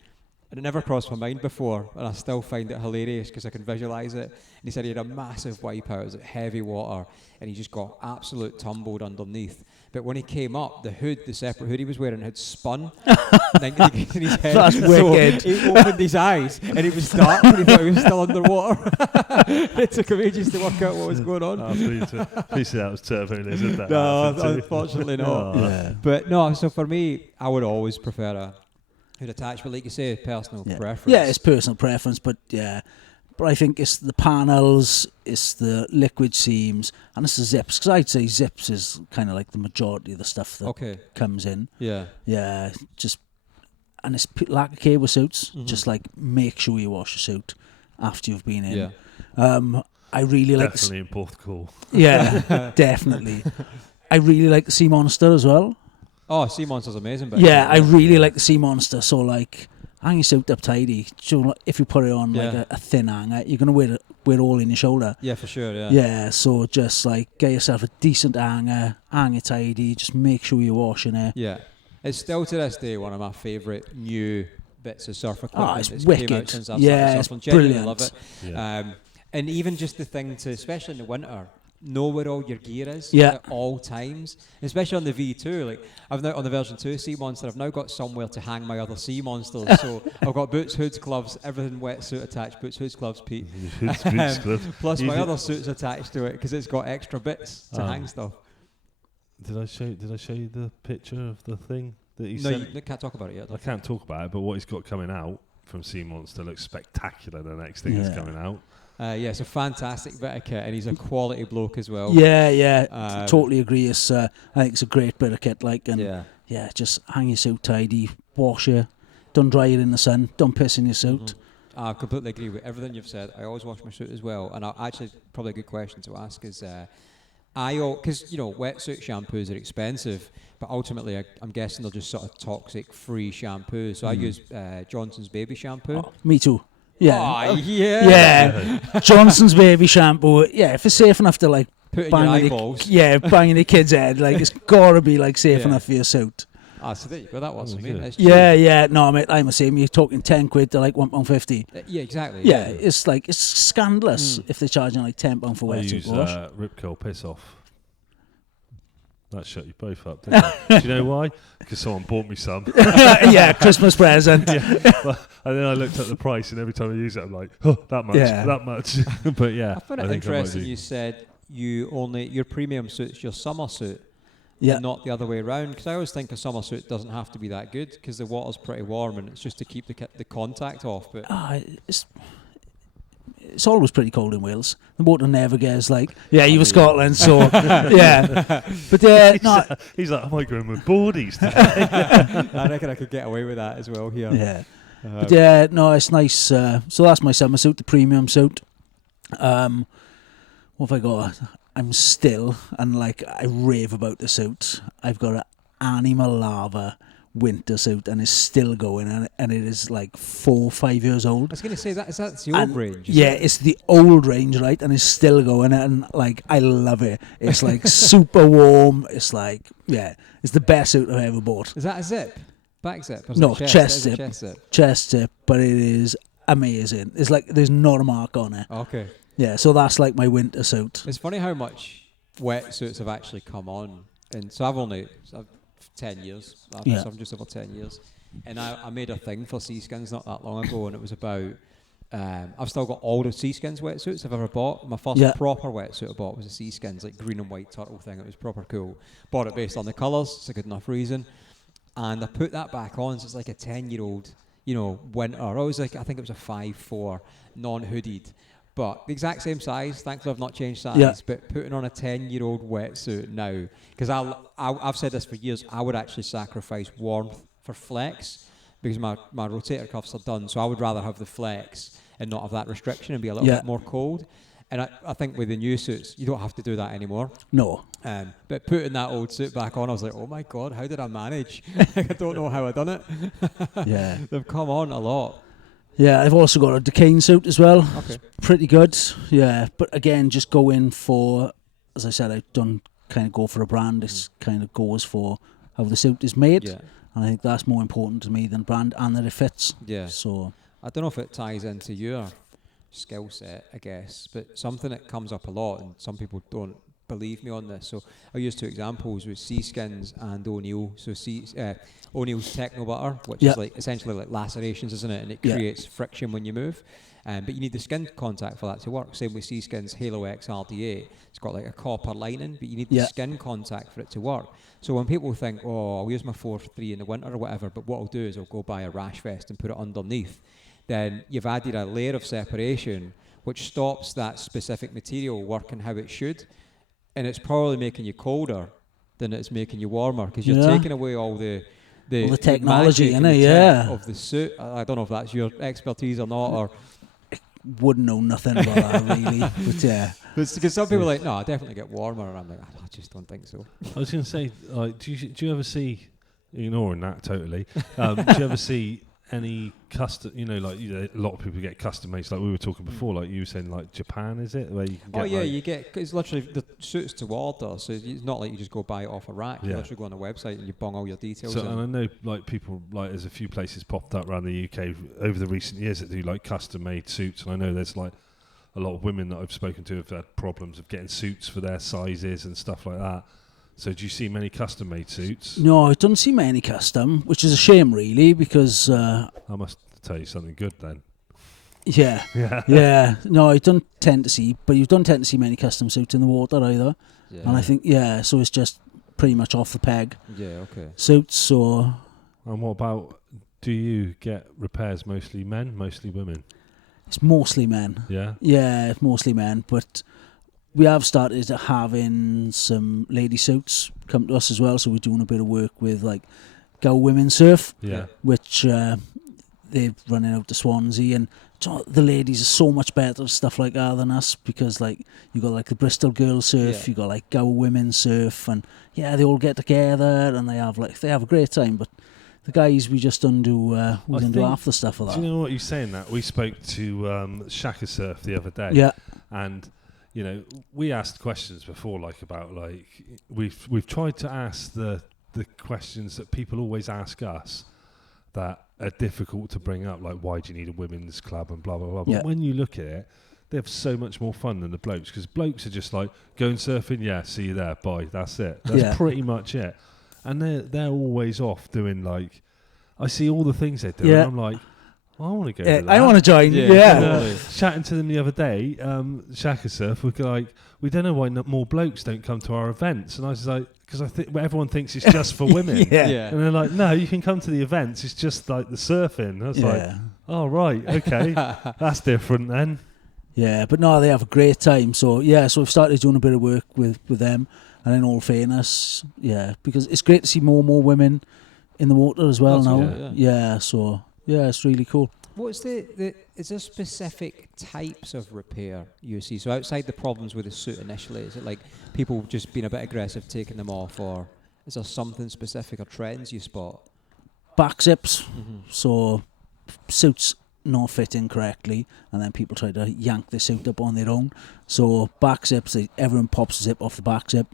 and it never crossed my mind before, and I still find it hilarious because I can visualise it. And he said he had a massive wipeout, it was like heavy water, and he just got absolute tumbled underneath. But when he came up, the separate hood he was wearing had spun in his head. That's wicked. So he opened his eyes, and it was dark, and he thought he was still underwater. It took him ages to work out what was going on. Please say that was turbo lizard. No, unfortunately not. But no, so for me, I would always prefer a hood attached, but like you say, personal preference. Yeah, it's personal preference, but but I think it's the panels, it's the liquid seams, and it's the zips. Because I'd say zips is kind of like the majority of the stuff that comes in. Yeah. Yeah, and it's like a cable suits. Mm-hmm. Just like make sure you wash your suit after you've been in. Yeah. I really like definitely in Portugal. Yeah, definitely. I really like the Sea Monster as well. Oh, Sea Monster's amazing. Yeah, I really like the Sea Monster. So like, hang your suit up tidy. So if you put it on like a thin hanger, you're gonna wear it all in your shoulder. Yeah, for sure. Yeah. Yeah. So just like get yourself a decent hanger, hang it tidy. Just make sure you're washing it. Yeah, it's still to this day one of my favourite new bits of surf equipment. Oh, it's wicked. Came out since I've started surfing. Genuinely love it. Yeah. And even just the thing to, especially in the winter, know where all your gear is at all times, especially on the V2. Like I've now on the version 2 Sea Monster, I've now got somewhere to hang my other Sea Monsters. So I've got boots, hoods, gloves, everything wetsuit attached. Boots, hoods, gloves, Pete. Boots, gloves. Plus my other suits attached to it because it's got extra bits to hang stuff. Did I show you the picture of the thing that he sent? No, you can't talk about it yet. I can't talk about it, but what he's got coming out from Sea Monster looks spectacular. The next thing that's coming out. Yeah, it's a fantastic bit of kit, and he's a quality bloke as well. Yeah, totally agree. It's I think it's a great bit of kit. Like, and just hang your suit tidy, wash it, don't dry it in the sun, don't piss in your suit. Mm-hmm. I completely agree with everything you've said. I always wash my suit as well, and actually, probably a good question to ask is, because wetsuit shampoos are expensive, but ultimately, I'm guessing they're just sort of toxic-free shampoos. So I use Johnson's baby shampoo. Oh, me too. Yeah. Oh, yeah. Johnson's baby shampoo. Yeah, if it's safe enough to like put in your eyeballs. Banging the kid's head, like it's gotta be like safe enough for your suit. So there you go. That was me. Yeah. No, mate, I'm the same. You're talking £10 to like £1.50. Yeah, exactly. Yeah, it's like it's scandalous if they're charging like £10 for wetsuit wash. I use Rip Curl Piss Off. That shut you both up, didn't it? Do you know why? Because someone bought me some. Yeah, Christmas present. And then I looked at the price, and every time I use it, I'm like, oh, that much. But yeah. I found it interesting you said your premium suit's your summer suit, and not the other way around. Because I always think a summer suit doesn't have to be that good because the water's pretty warm and it's just to keep the contact off. But it's always pretty cold in Wales. The water never gets like, you were Scotland, so yeah. But he's like, I might go in with boardies today. I reckon I could get away with that as well here. Yeah. But it's nice. So that's my summer suit, the premium suit. What have I got? I'm still, and like I rave about the suit. I've got an Animal Lava winter suit and is still going, and it is like 4 or 5 years I old. was going to say that's the old And range. yeah, it's the old range, right? And it's still going, and like I love it. It's like super warm. It's like it's the best suit I've ever bought. Is that a zip? Back zip? Or is No, it chest It is a zip. chest zip. Chest zip, but it is amazing. It's like there's not a mark on it. Okay. Yeah, so that's like my winter suit. It's funny how much wetsuits have actually come on. And so I've 10 years. Yeah. So I'm just over 10 years. And I made a thing for Seaskins not that long ago, and it was about, I've still got all the Seaskins wetsuits I've ever bought. My first proper wetsuit I bought was a Seaskins, like green and white turtle thing. It was proper cool. Bought it based on the colours. It's a good enough reason. And I put that back on, so it's like a 10-year-old, winter. I think it was a 5'4", non-hoodied. But the exact same size. Thankfully, I've not changed size. Yeah. But putting on a 10-year-old wetsuit now, because I've said this for years, I would actually sacrifice warmth for flex because my rotator cuffs are done. So I would rather have the flex and not have that restriction and be a little bit more cold. And I think with the new suits, you don't have to do that anymore. No. But putting that old suit back on, I was like, oh my God, how did I manage? I don't know how I done it. Yeah. They've come on a lot. Yeah, I've also got a decaying suit as well. Okay. It's pretty good. Yeah, but again, just go in for, as I said, I don't kind of go for a brand. It kind of goes for how the suit is made. Yeah. And I think that's more important to me than brand and that it fits. Yeah. So I don't know if it ties into your skill set, I guess, but something that comes up a lot, and some people don't believe me on this. So I'll use two examples with Seaskins and O'Neill. So O'Neill's Techno Butter, which is like essentially like lacerations, isn't it? And it creates friction when you move. But you need the skin contact for that to work. Same with Seaskin's Halo X RDA. It's got like a copper lining, but you need the skin contact for it to work. So when people think, oh, I'll use my 4-3 in the winter or whatever, but what I'll do is I'll go buy a rash vest and put it underneath, then you've added a layer of separation which stops that specific material working how it should. And it's probably making you colder than it's making you warmer because you're taking away all the technology in it, of the suit. I don't know if that's your expertise or not, or wouldn't know nothing about that really. But yeah, because some people are like, no, I definitely get warmer, and I'm like, I just don't think so. I was going to say, like, do you ever see, ignoring that totally, do you ever see any custom, a lot of people get custom made, like we were talking before, like you were saying, like Japan, is it, where you can get you get, it's literally the suits to order, so it's not like you just go buy it off a rack. You literally go on the website and you bung all your details in. And I know, like, people, like, there's a few places popped up around the UK over the recent years that do like custom made suits, and I know there's like a lot of women that I've spoken to have had problems of getting suits for their sizes and stuff like that. So do you see many custom-made suits? No, I don't see many custom, which is a shame, really, because... I must tell you something good, then. Yeah. No, I don't tend to see, but you don't tend to see many custom suits in the water either. Yeah. And I think, so it's just pretty much off the peg. Yeah, okay. Suits, so... And what about, do you get repairs mostly men, mostly women? It's mostly men. Yeah? Yeah, it's mostly men, but... We have started having some lady suits come to us as well, so we're doing a bit of work with like Go Women Surf, which they're running out to Swansea, and the ladies are so much better at stuff like that than us, because like you got like the Bristol Girls Surf, you got like Go Women Surf, and they all get together and they have a great time. But the guys, we just don't do half the stuff of that. Do you know what you're saying? That we spoke to Shaka Surf the other day, and. We asked questions before, like about like we've tried to ask the questions that people always ask us that are difficult to bring up, like why do you need a women's club and blah blah blah. But when you look at it, they have so much more fun than the blokes, because blokes are just like going surfing, see you there, bye, that's it. That's pretty much it. And they're always off doing like, I see all the things they do, and I'm like, I want to go to that. I want to join. Chatting to them the other day, Shaka Surf, we're like, we don't know why more blokes don't come to our events. And I was like, because I think everyone thinks it's just for women. And they're like, no, you can come to the events. It's just like the surfing. I was like, oh, right, okay. That's different then. Yeah, but no, they have a great time. So, so we've started doing a bit of work with them. And in all fairness, because it's great to see more and more women in the water as well now. So... Yeah, it's really cool. What's is there specific types of repair you see? So outside the problems with the suit initially, is it like people just being a bit aggressive taking them off, or is there something specific or trends you spot? back zips. So suits not fitting correctly, and then people try to yank the suit up on their own. So back zips, everyone pops a zip off the back zip.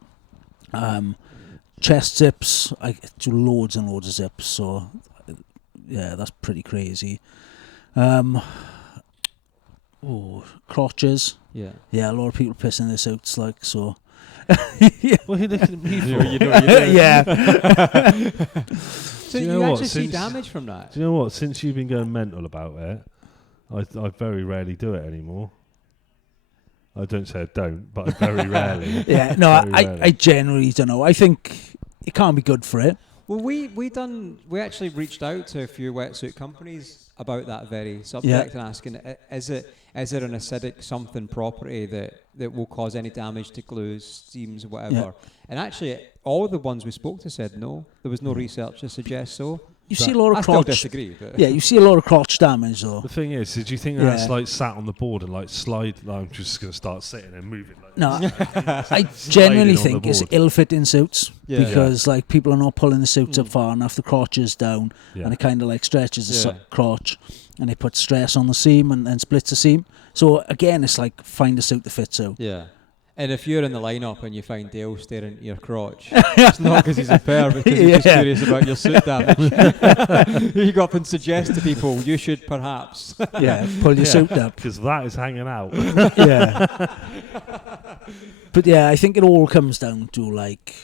Chest zips, I do loads and loads of zips. So yeah, that's pretty crazy. Crotches. Yeah, a lot of people pissing their suits, like, so. Well, he lifted me for. You know. Yeah. So you actually see damage from that? Do you know what? Since you've been going mental about it, I very rarely do it anymore. I don't say I don't, but I very rarely. Yeah, no, I generally don't know. I think it can't be good for it. Well, we actually reached out to a few wetsuit companies about that very subject and asking, is it an acidic something property that will cause any damage to glues, seams, whatever? Yeah. And actually, all the ones we spoke to said no. There was no research to suggest so. You see a lot of crotch. I still disagree. But yeah, you see a lot of crotch damage, though. The thing is, did you think that's like sat on the board and like slide? Like, I'm just going to start sitting and moving. Like no, I genuinely think it's ill-fitting suits because like people are not pulling the suits up far enough. The crotch is down, and it kind of like stretches the crotch, and it puts stress on the seam and splits the seam. So again, it's like find a suit that fits out. Yeah. And if you're in the lineup and you find Dale staring at your crotch, it's not because he's a pair, but because he's just curious about your suit damage. You go up and suggest to people, you should perhaps pull your suit up. Because that is hanging out. But yeah, I think it all comes down to like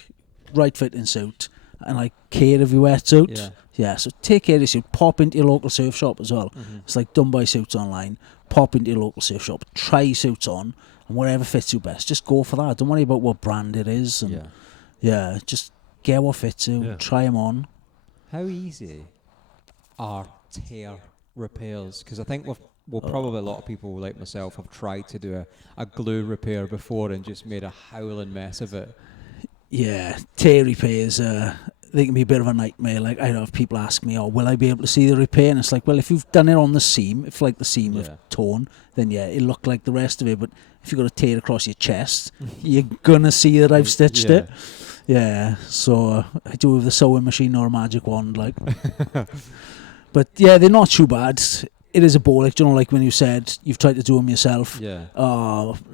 right fitting suit and like care of your wetsuit. Yeah, so take care of your suit. Pop into your local surf shop as well. It's like Done By Suits online. Pop into your local surf shop. Try suits on. And whatever fits you best, just go for that. Don't worry about what brand it is. And just get what fits you. Yeah. Try them on. How easy are tear repairs? Because I think probably a lot of people like myself have tried to do a glue repair before and just made a howling mess of it. Yeah, tear repairs, they can be a bit of a nightmare. Like, I have people ask me, will I be able to see the repair? And it's like, well, if you've done it on the seam, if like the seam is torn, then it'll look like the rest of it. But if you've got a tear across your chest, you're going to see that I've stitched it. Yeah, so I do it with a sewing machine or a magic wand, like. But yeah, they're not too bad. It is a bore, like, like when you said you've tried to do them yourself. Yeah.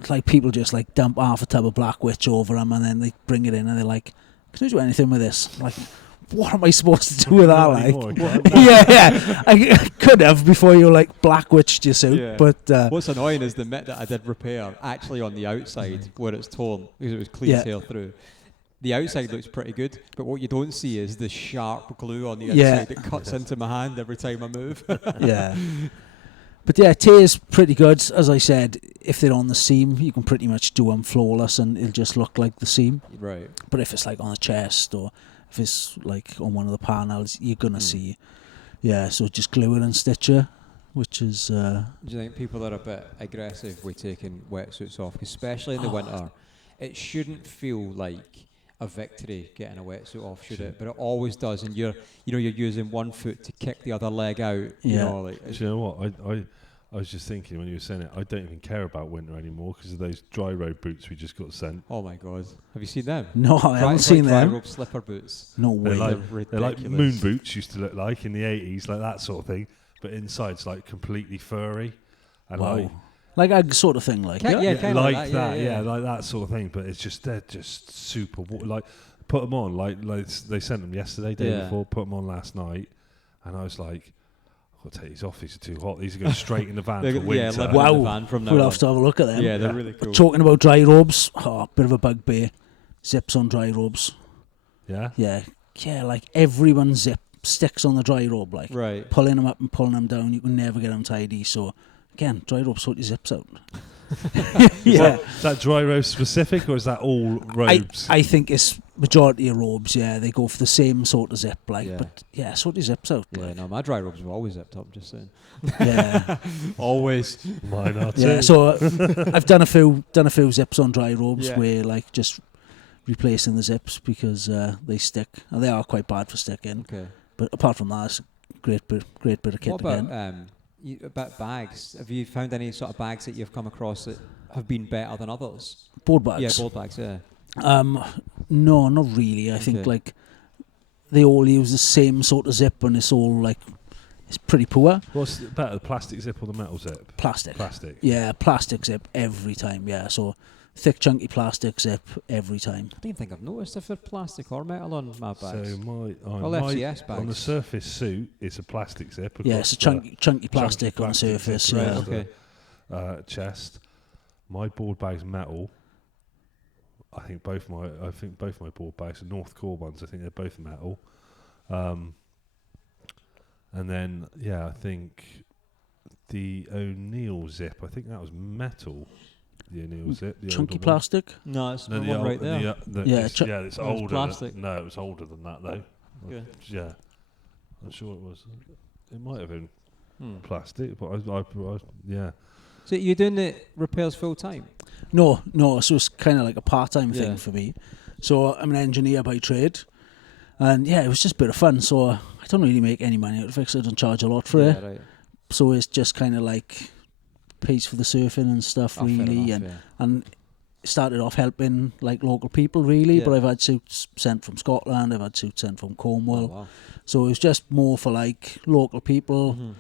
Like people just like dump half a tub of black witch over them and then they bring it in and they're like, can I do anything with this? Like, what am I supposed to do with that? Like, I could have before you like black witched your suit, but what's annoying is the bit that I did repair actually on the outside where it's torn because it was clean tear through. The outside looks pretty good, but what you don't see is the sharp glue on the outside that cuts into my hand every time I move. But yeah, tear's pretty good. As I said, if they're on the seam, you can pretty much do them flawless and it'll just look like the seam. Right. But if it's like on the chest or if it's like on one of the panels, you're going to see. Yeah, so just glue it and stitch it, which is... Do you think people are a bit aggressive with taking wetsuits off, especially in the winter? It shouldn't feel like a victory getting a wetsuit off, should it? But it always does, and you're using one foot to kick the other leg out. Do you know what? I was just thinking when you were saying it, I don't even care about winter anymore because of those dry road boots we just got sent. Oh my god, have you seen them? No, I haven't seen them. Dry rope slipper boots. No way. They're like moon boots used to look like in the 80s, like that sort of thing. But inside's like completely furry and like a sort of thing, like like that sort of thing. But it's just they're just super. Like put them on, like they sent them yesterday, day before. Put them on last night, and I was like, I've got to take these off. These are too hot. These are going straight in the van for winter. Yeah, wow. We'll have to have a look at them. Yeah, they're really cool. Talking about dry robes, bit of a bugbear. Zips on dry robes. Yeah. Yeah. Like everyone sticks on the dry robe, like pulling them up and pulling them down. You can never get them tidy. So. Again, dry rope sort your zips out. Is that dry robe specific or is that all robes? I think it's majority of robes, they go for the same sort of zip, but sort your zips out. Yeah, no, my dry robes were always zipped up, just saying. Yeah. Always. Mine are too. Yeah, so I've done a few zips on dry robes where like just replacing the zips because they stick. And they are quite bad for sticking. Okay. But apart from that, it's a great bit of kit. What about bags? Have you found any sort of bags that you've come across that have been better than others? Board bags? Yeah, board bags, No, not really. I think like they all use the same sort of zip, and it's all like it's pretty poor. What's better, the plastic zip or the metal zip? Plastic. Plastic. Yeah, plastic zip every time. Yeah, so thick, chunky plastic zip every time. I don't think I've noticed if they're plastic or metal on my bags. So my FCS bags. on the surface suit, it's a plastic zip. Yeah, it's a chunky plastic on the surface. Zip Yeah. Right, okay. Chest. My board bag's metal. I think both my board bags are North Core ones. I think they're both metal. And then I think the O'Neill zip. I think that was metal. The O'Neill zip, the Chunky older plastic. No, it's one. the one right there. It's older. Plastic. No, it was older than that though. Yeah. Yeah, I'm sure it was. It might have been plastic, but I yeah. So you're doing the repairs full time? No. So it's kind of like a part-time thing for me. So I'm an engineer by trade, and it was just a bit of fun. So I don't really make any money out of it 'cause I don't charge a lot for it. Right. So it's just kind of like pays for the surfing and stuff, really, and started off helping like local people, really. But I've had suits sent from Scotland, I've had suits sent from Cornwall. Oh, wow. So it was just more for like local people.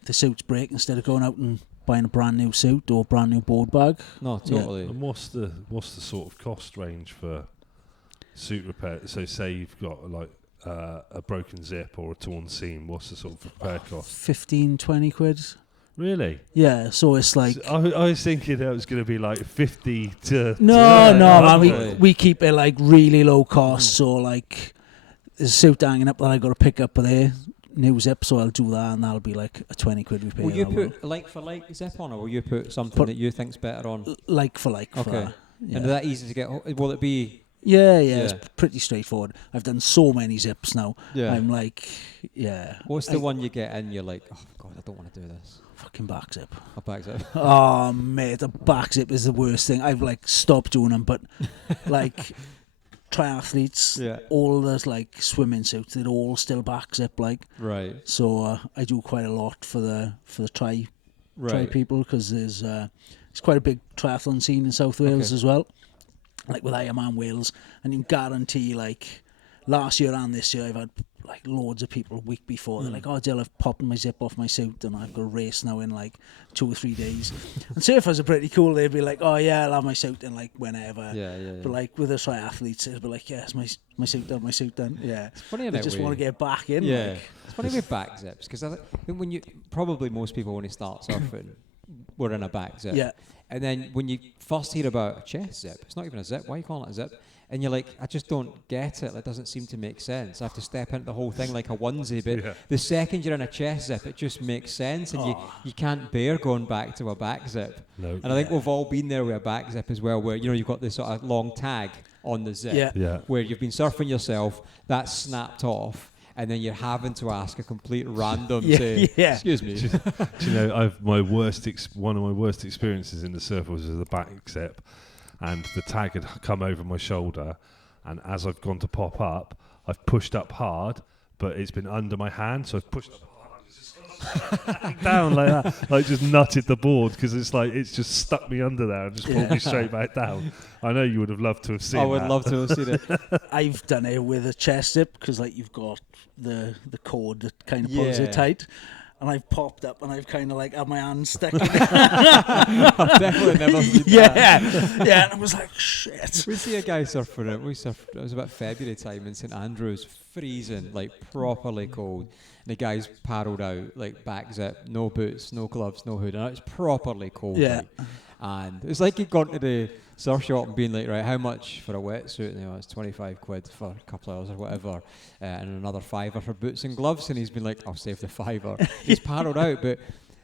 If the suits break, instead of going out and buying a brand new suit or brand new board bag. No, totally. And what's the sort of cost range for suit repair? So say you've got like a broken zip or a torn seam, what's the sort of repair cost? 15-20 quid. Really? Yeah, so it's like... So I was thinking it was going to be like 50 to... No, man, we keep it like really low cost, so like there's a suit hanging up that I got to pick up there, new zip, so I'll do that, and that'll be like a 20 quid repair. Will you put like for like zip on, or will you put something that you think's better on? Like for like. Okay. For that. And is that easy to get? Will it be... Yeah, it's pretty straightforward. I've done so many zips now. Yeah. I'm like, What's the one you get in, you're like, oh God, I don't want to do this? Fucking back zip. A back zip. Oh, mate, the back zip is the worst thing. I've like stopped doing them, but like triathletes, all those like swimming suits, they're all still back zip like. Right. So I do quite a lot for the tri people, because there's quite a big triathlon scene in South Wales as well, like with Ironman Wales, and you can guarantee like last year and this year I've had like loads of people a week before, they're like, oh Jill, I've popped my zip off my suit and I've got a race now in like 2 or 3 days. And surfers are pretty cool, they'd be like, oh yeah, I'll have my suit in like whenever. But like with the triathletes, it'd be like, yes, my suit done. Yeah, it's funny, they just want to get back in. Yeah, like. It's funny with back zips, because I think when you probably most people when they start surfing were in a back zip. Yeah. And then when you first hear about a chest zip, it's not even a zip. Why are you calling it a zip? And you're like, I just don't get it. It doesn't seem to make sense. I have to step into the whole thing like a onesie. But the second you're in a chest zip, it just makes sense. And you can't bear going back to a back zip. No. And I think we've all been there with a back zip as well, where, you know, you've got this sort of long tag on the zip, where you've been surfing yourself, that's snapped off, and then you're having to ask a complete random to, excuse me. Do you know, one of my worst experiences in the surf was with the back zip, and the tag had come over my shoulder, and as I've gone to pop up, I've pushed up hard, but it's been under my hand, so I've pushed up hard, down like that, like just nutted the board, because it's just stuck me under there and just pulled me straight back down. I know you would have loved to have seen I would love to have seen it. I've done it with a chest zip, because like you've got the cord that kind of pulls it tight. And I've popped up and I've kind of like had my hand stuck in it. I've definitely never seen that. Yeah, and I was like, shit. We see a guy surfing it. It was about February time in St Andrews, freezing, like properly cold. And the guy's paddled out, like back zip, no boots, no gloves, no hood. And it's properly cold. Yeah. Like. And it's like he'd gone to the surf shop and been like, right, how much for a wetsuit? And it's 25 quid for a couple of hours or whatever, and another £5 for boots and gloves. And he's been like, I'll save the £5. He's paddled out, but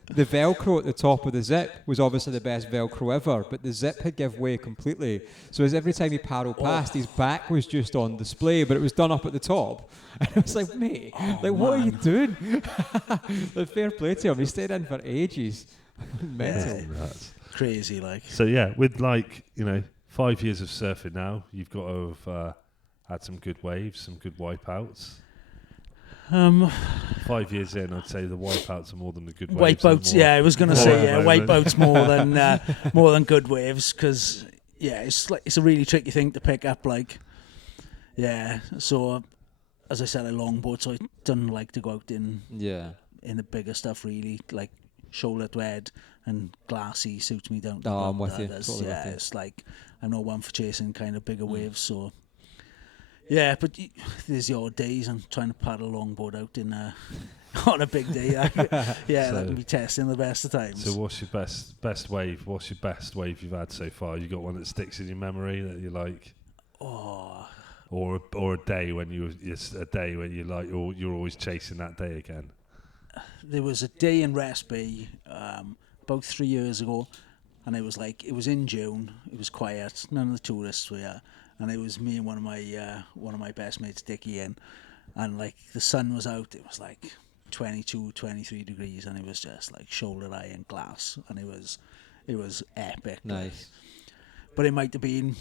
the Velcro at the top of the zip was obviously the best Velcro ever, but the zip had give way completely. So as every time he paddled past, his back was just on display, but it was done up at the top. And I was like, mate, what are you doing? But fair play to him. He stayed in for ages. Mental. Crazy, like. So with 5 years of surfing now, you've got to have had some good waves, some good wipeouts. 5 years in, I'd say the wipeouts are more than the good waves. Wipeouts, I was going to say, wipeouts more than good waves, because it's a really tricky thing to pick up, like. Yeah, so as I said, I longboard, so I don't like to go out in Yeah. the bigger stuff really, like shoulder to head and glassy suits me down to Oh, the I'm ground. with you. There's- Totally yeah, with you. it's like I'm not one for chasing kind of bigger waves, so yeah, but there's the odd days I'm trying to paddle a longboard out in on a big day. Yeah, that can be testing the best of times. So what's your best wave? What's your best wave you've had so far? You got one that sticks in your memory that you like? Oh, Or a day when it's a day when you like, or you're always chasing that day again. there was a day in Rest Bay about 3 years ago, and it was in June. It was quiet, none of the tourists were here, and it was me and one of my best mates, Dickie, and like the sun was out. It was like 22, 23 degrees, and it was just like shoulder high and glass, and it was epic. Nice. But it might have been.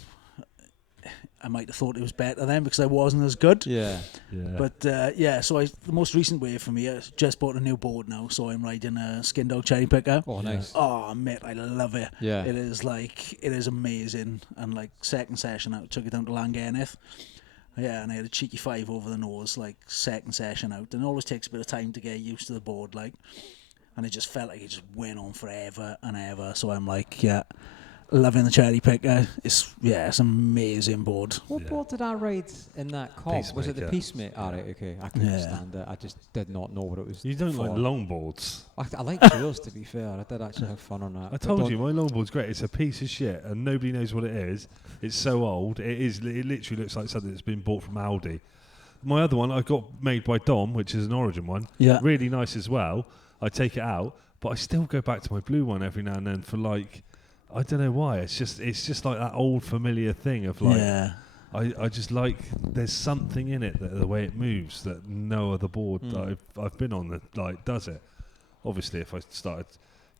I might have thought it was better then because I wasn't as good. Yeah. But so the most recent wave for me, I just bought a new board now, so I'm riding a Skin Dog Cherry Picker. Oh, nice. Oh, mate, I love it. Yeah. It is amazing. And like second session out, took it down to Langenneth. Yeah, and I had a cheeky 5 over the nose, like second session out. And it always takes a bit of time to get used to the board, like. And it just felt like it just went on forever and ever. So I'm like, yeah, loving the Cherry Picker. It's an amazing board. What board did I ride in that comp? Was it the Peacemaker. Peacemaker? All right, okay. I couldn't stand it. I just did not know what it was. You don't for. like longboards? I like yours, to be fair. I did actually have fun on that. I told you my longboard's great. It's a piece of shit, and nobody knows what it is. It's so old. It literally looks like something that's been bought from Aldi. My other one I got made by Dom, which is an Origin one. Yeah. Really nice as well. I take it out, but I still go back to my blue one every now and then for like, I don't know why. It's just like that old familiar thing of like, Yeah. I just like, there's something in it, that the way it moves, that no other board that I've been on that like does it. Obviously, if I started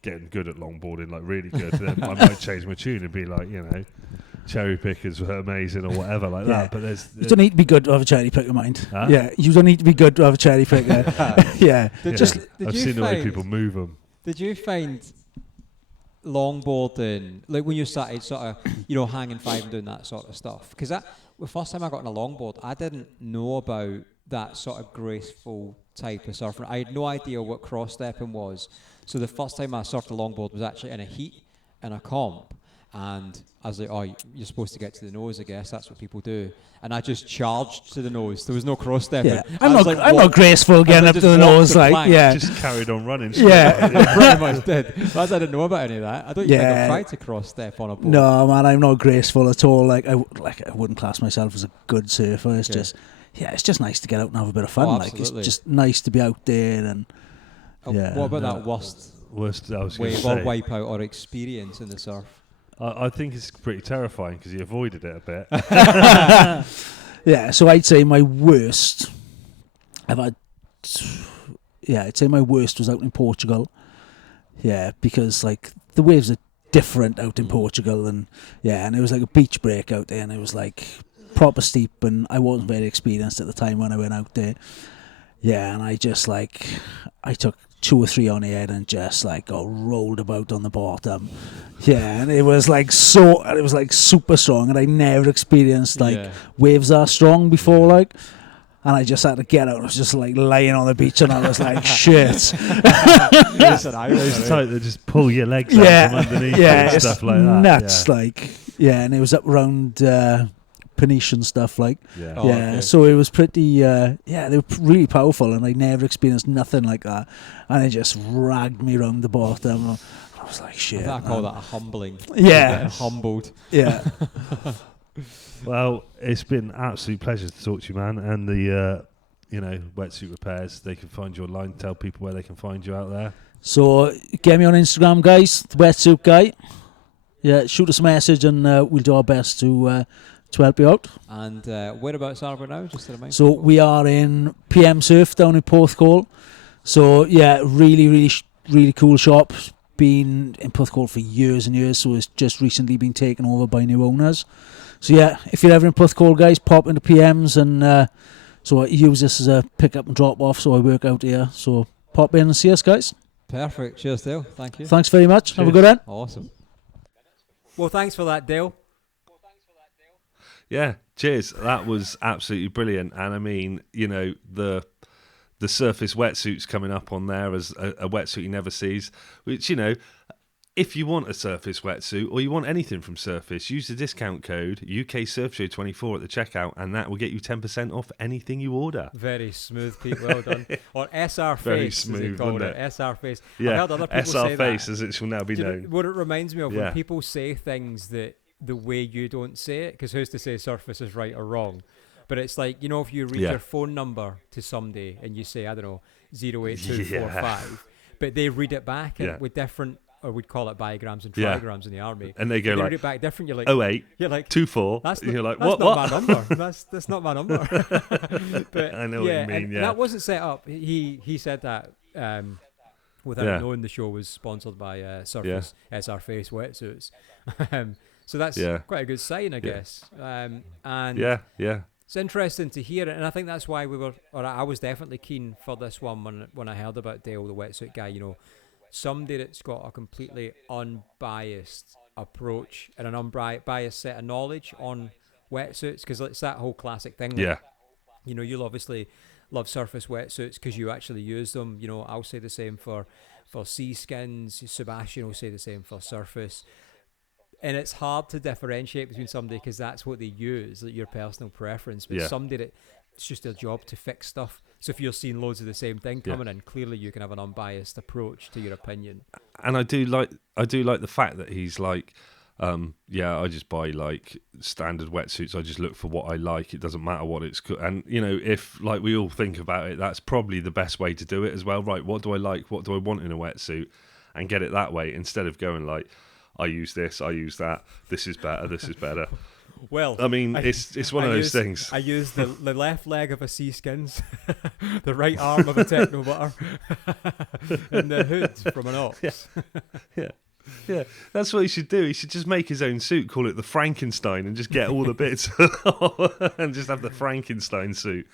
getting good at longboarding, like really good, then I might change my tune and be like, Cherry Pickers were amazing or whatever like that. But you don't need to be good to have a Cherry Picker, mind. Huh? Yeah, you don't need to be good to have a Cherry Picker. Yeah. Did I've you seen the way find- people move them. Did you find longboarding, like when you started sort of, hanging 5 and doing that sort of stuff? Because the first time I got on a longboard, I didn't know about that sort of graceful type of surfing. I had no idea what cross stepping was. So the first time I surfed a longboard was actually in a heat in a comp. And I was like, oh, you're supposed to get to the nose, I guess. That's what people do. And I just charged to the nose. There was no cross stepping. Yeah. I'm not graceful getting up to the nose, like, plank. yeah. Just carried on running. Yeah. I pretty much did. But as I didn't know about any of that. I don't even think I've tried to cross step on a board. No, man, I'm not graceful at all. Like I wouldn't class myself as a good surfer. It's just, it's just nice to get out and have a bit of fun. Like it's just nice to be out there and. What about that worst I was wave gonna or say. wipeout or experience in the surf? I think it's pretty terrifying because you avoided it a bit. Yeah, so I'd say my worst. I'd say my worst was out in Portugal. Yeah, because like the waves are different out in Portugal, and it was like a beach break out there, and it was like proper steep, and I wasn't very experienced at the time when I went out there. Yeah, and I just I took 2 or 3 on the head and just like got rolled about on the bottom. Yeah, and it was like super strong, and I never experienced waves that strong before, like. And I just had to get out. I was just like laying on the beach, and I was like, shit. It's tight. They just pull your legs out from underneath and stuff like that. Nuts, and it was up around Peniche and stuff, like. Yeah. Oh, okay. So it was pretty. They were really powerful, and I never experienced nothing like that. And it just dragged me around the bottom. I was like, shit. I call that a humbling. Yeah. Getting humbled. Yeah. Well, it's been an absolute pleasure to talk to you, man. And the, Wetsuit Repairs, they can find you online. Tell people where they can find you out there. So get me on Instagram, guys. The Wetsuit Guy. Yeah, shoot us a message, and we'll do our best to help you out. And whereabouts are we now? Just to remind So people? we are in PM Surf down in Porthcawl. So really, really, really cool shop. Been in Porthcawl for years and years, so it's just recently been taken over by new owners. So if you're ever in Porthcawl, guys, pop into PMs, and so I use this as a pick up and drop off. So I work out here. So pop in and see us, guys. Perfect. Cheers, Dale. Thank you. Thanks very much. Have a good one. Awesome. Well, thanks for that, Dale. Yeah, cheers. That was absolutely brilliant. And I mean, the Surface wetsuit's coming up on there as a wetsuit he never sees, which, if you want a Surface wetsuit or you want anything from Surface, use the discount code UKSurfShow24 at the checkout, and that will get you 10% off anything you order. Very smooth, Pete. Well done. Or SR Very face, smooth, as they call wasn't it. it? SR face. Yeah, I've heard other people SR say face, that. as it shall now be Do you know known. what it reminds me of? Yeah. When people say things that the way you don't say it, because who's to say Surface is right or wrong? But it's like, if you read your phone number to somebody and you say, I don't know, 08245, but they read it back with different, or we'd call it bigrams and trigrams in the army. And they go they like, read it back different. You're like, 0824. That's and you're like, that's what? not What? my number. That's not my number. But I know what you mean. and Yeah, that wasn't set up. He said that without knowing the show was sponsored by Surface SR Face wetsuits. So that's quite a good sign, I guess. And it's interesting to hear it, and I think that's why I was definitely keen for this one when I heard about Dale, the wetsuit guy. Somebody that's got a completely unbiased approach and an unbiased set of knowledge on wetsuits, because it's that whole classic thing. Like, you'll obviously love Surface wetsuits because you actually use them. I'll say the same for Sea Skins. Sebastian will say the same for Surface. And it's hard to differentiate between somebody because that's what they use, like your personal preference. But somebody that it's just their job to fix stuff. So if you're seeing loads of the same thing coming in, clearly you can have an unbiased approach to your opinion. And I do like the fact that he's like, I just buy like standard wetsuits. I just look for what I like. It doesn't matter what it's and if like we all think about it, that's probably the best way to do it as well. Right? What do I like? What do I want in a wetsuit? And get it that way instead of going like, I use this, I use that. This is better. This is better. Well, I mean, it's one of those things. I use the left leg of a Sea Skins, the right arm of a Techno Butter, and the hood from an Ox. Yeah, that's what he should do. He should just make his own suit, call it the Frankenstein, and just get all the bits and just have the Frankenstein suit.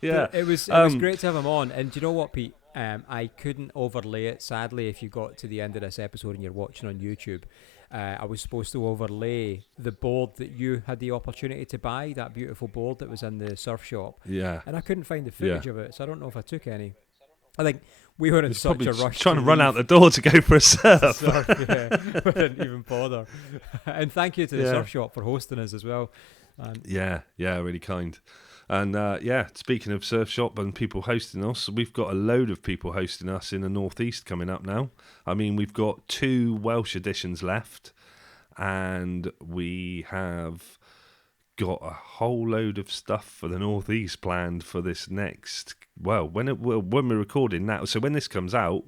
Yeah, it was great to have him on. And do you know what, Pete? I couldn't overlay it. Sadly, if you got to the end of this episode and you're watching on YouTube, I was supposed to overlay the board that you had the opportunity to buy, that beautiful board that was in the surf shop. Yeah. And I couldn't find the footage of it, so I don't know if I took any. I think we were in such a rush. Trying to run out the door to go for a surf. We didn't even bother. And thank you to the surf shop for hosting us as well. Really kind. And speaking of surf shop and people hosting us, we've got a load of people hosting us in the Northeast coming up now. I mean, we've got 2 Welsh editions left, and we have got a whole load of stuff for the Northeast planned for this next. Well, when we're recording now, so when this comes out,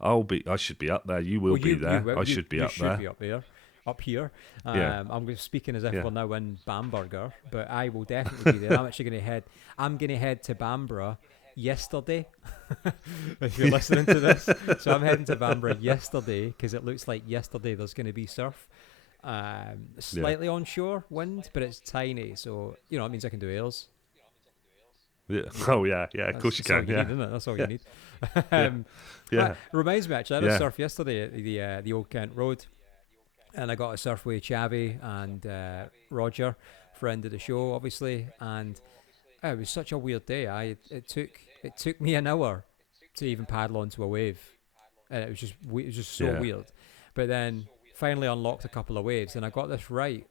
I should be up there. You will be there. I should be up there. Be up there. Up here. I'm speaking as if we're now in Bamberger, but I will definitely be there. I'm actually going to head to Bamborough yesterday, if you're listening to this. So I'm heading to Bamborough yesterday because it looks like yesterday there's going to be surf. Slightly onshore wind, but it's tiny, so it means I can do airs. Yeah. Oh yeah, of course you can. Need, isn't it? That's all you need. Reminds me, actually, I had a surf yesterday at the Old Kent Road. And I got a surf with Chavi and Roger, friend of the show, obviously. And it was such a weird day. It took me an hour to even paddle onto a wave. And it was just so weird. But then finally unlocked a couple of waves, and I got this right.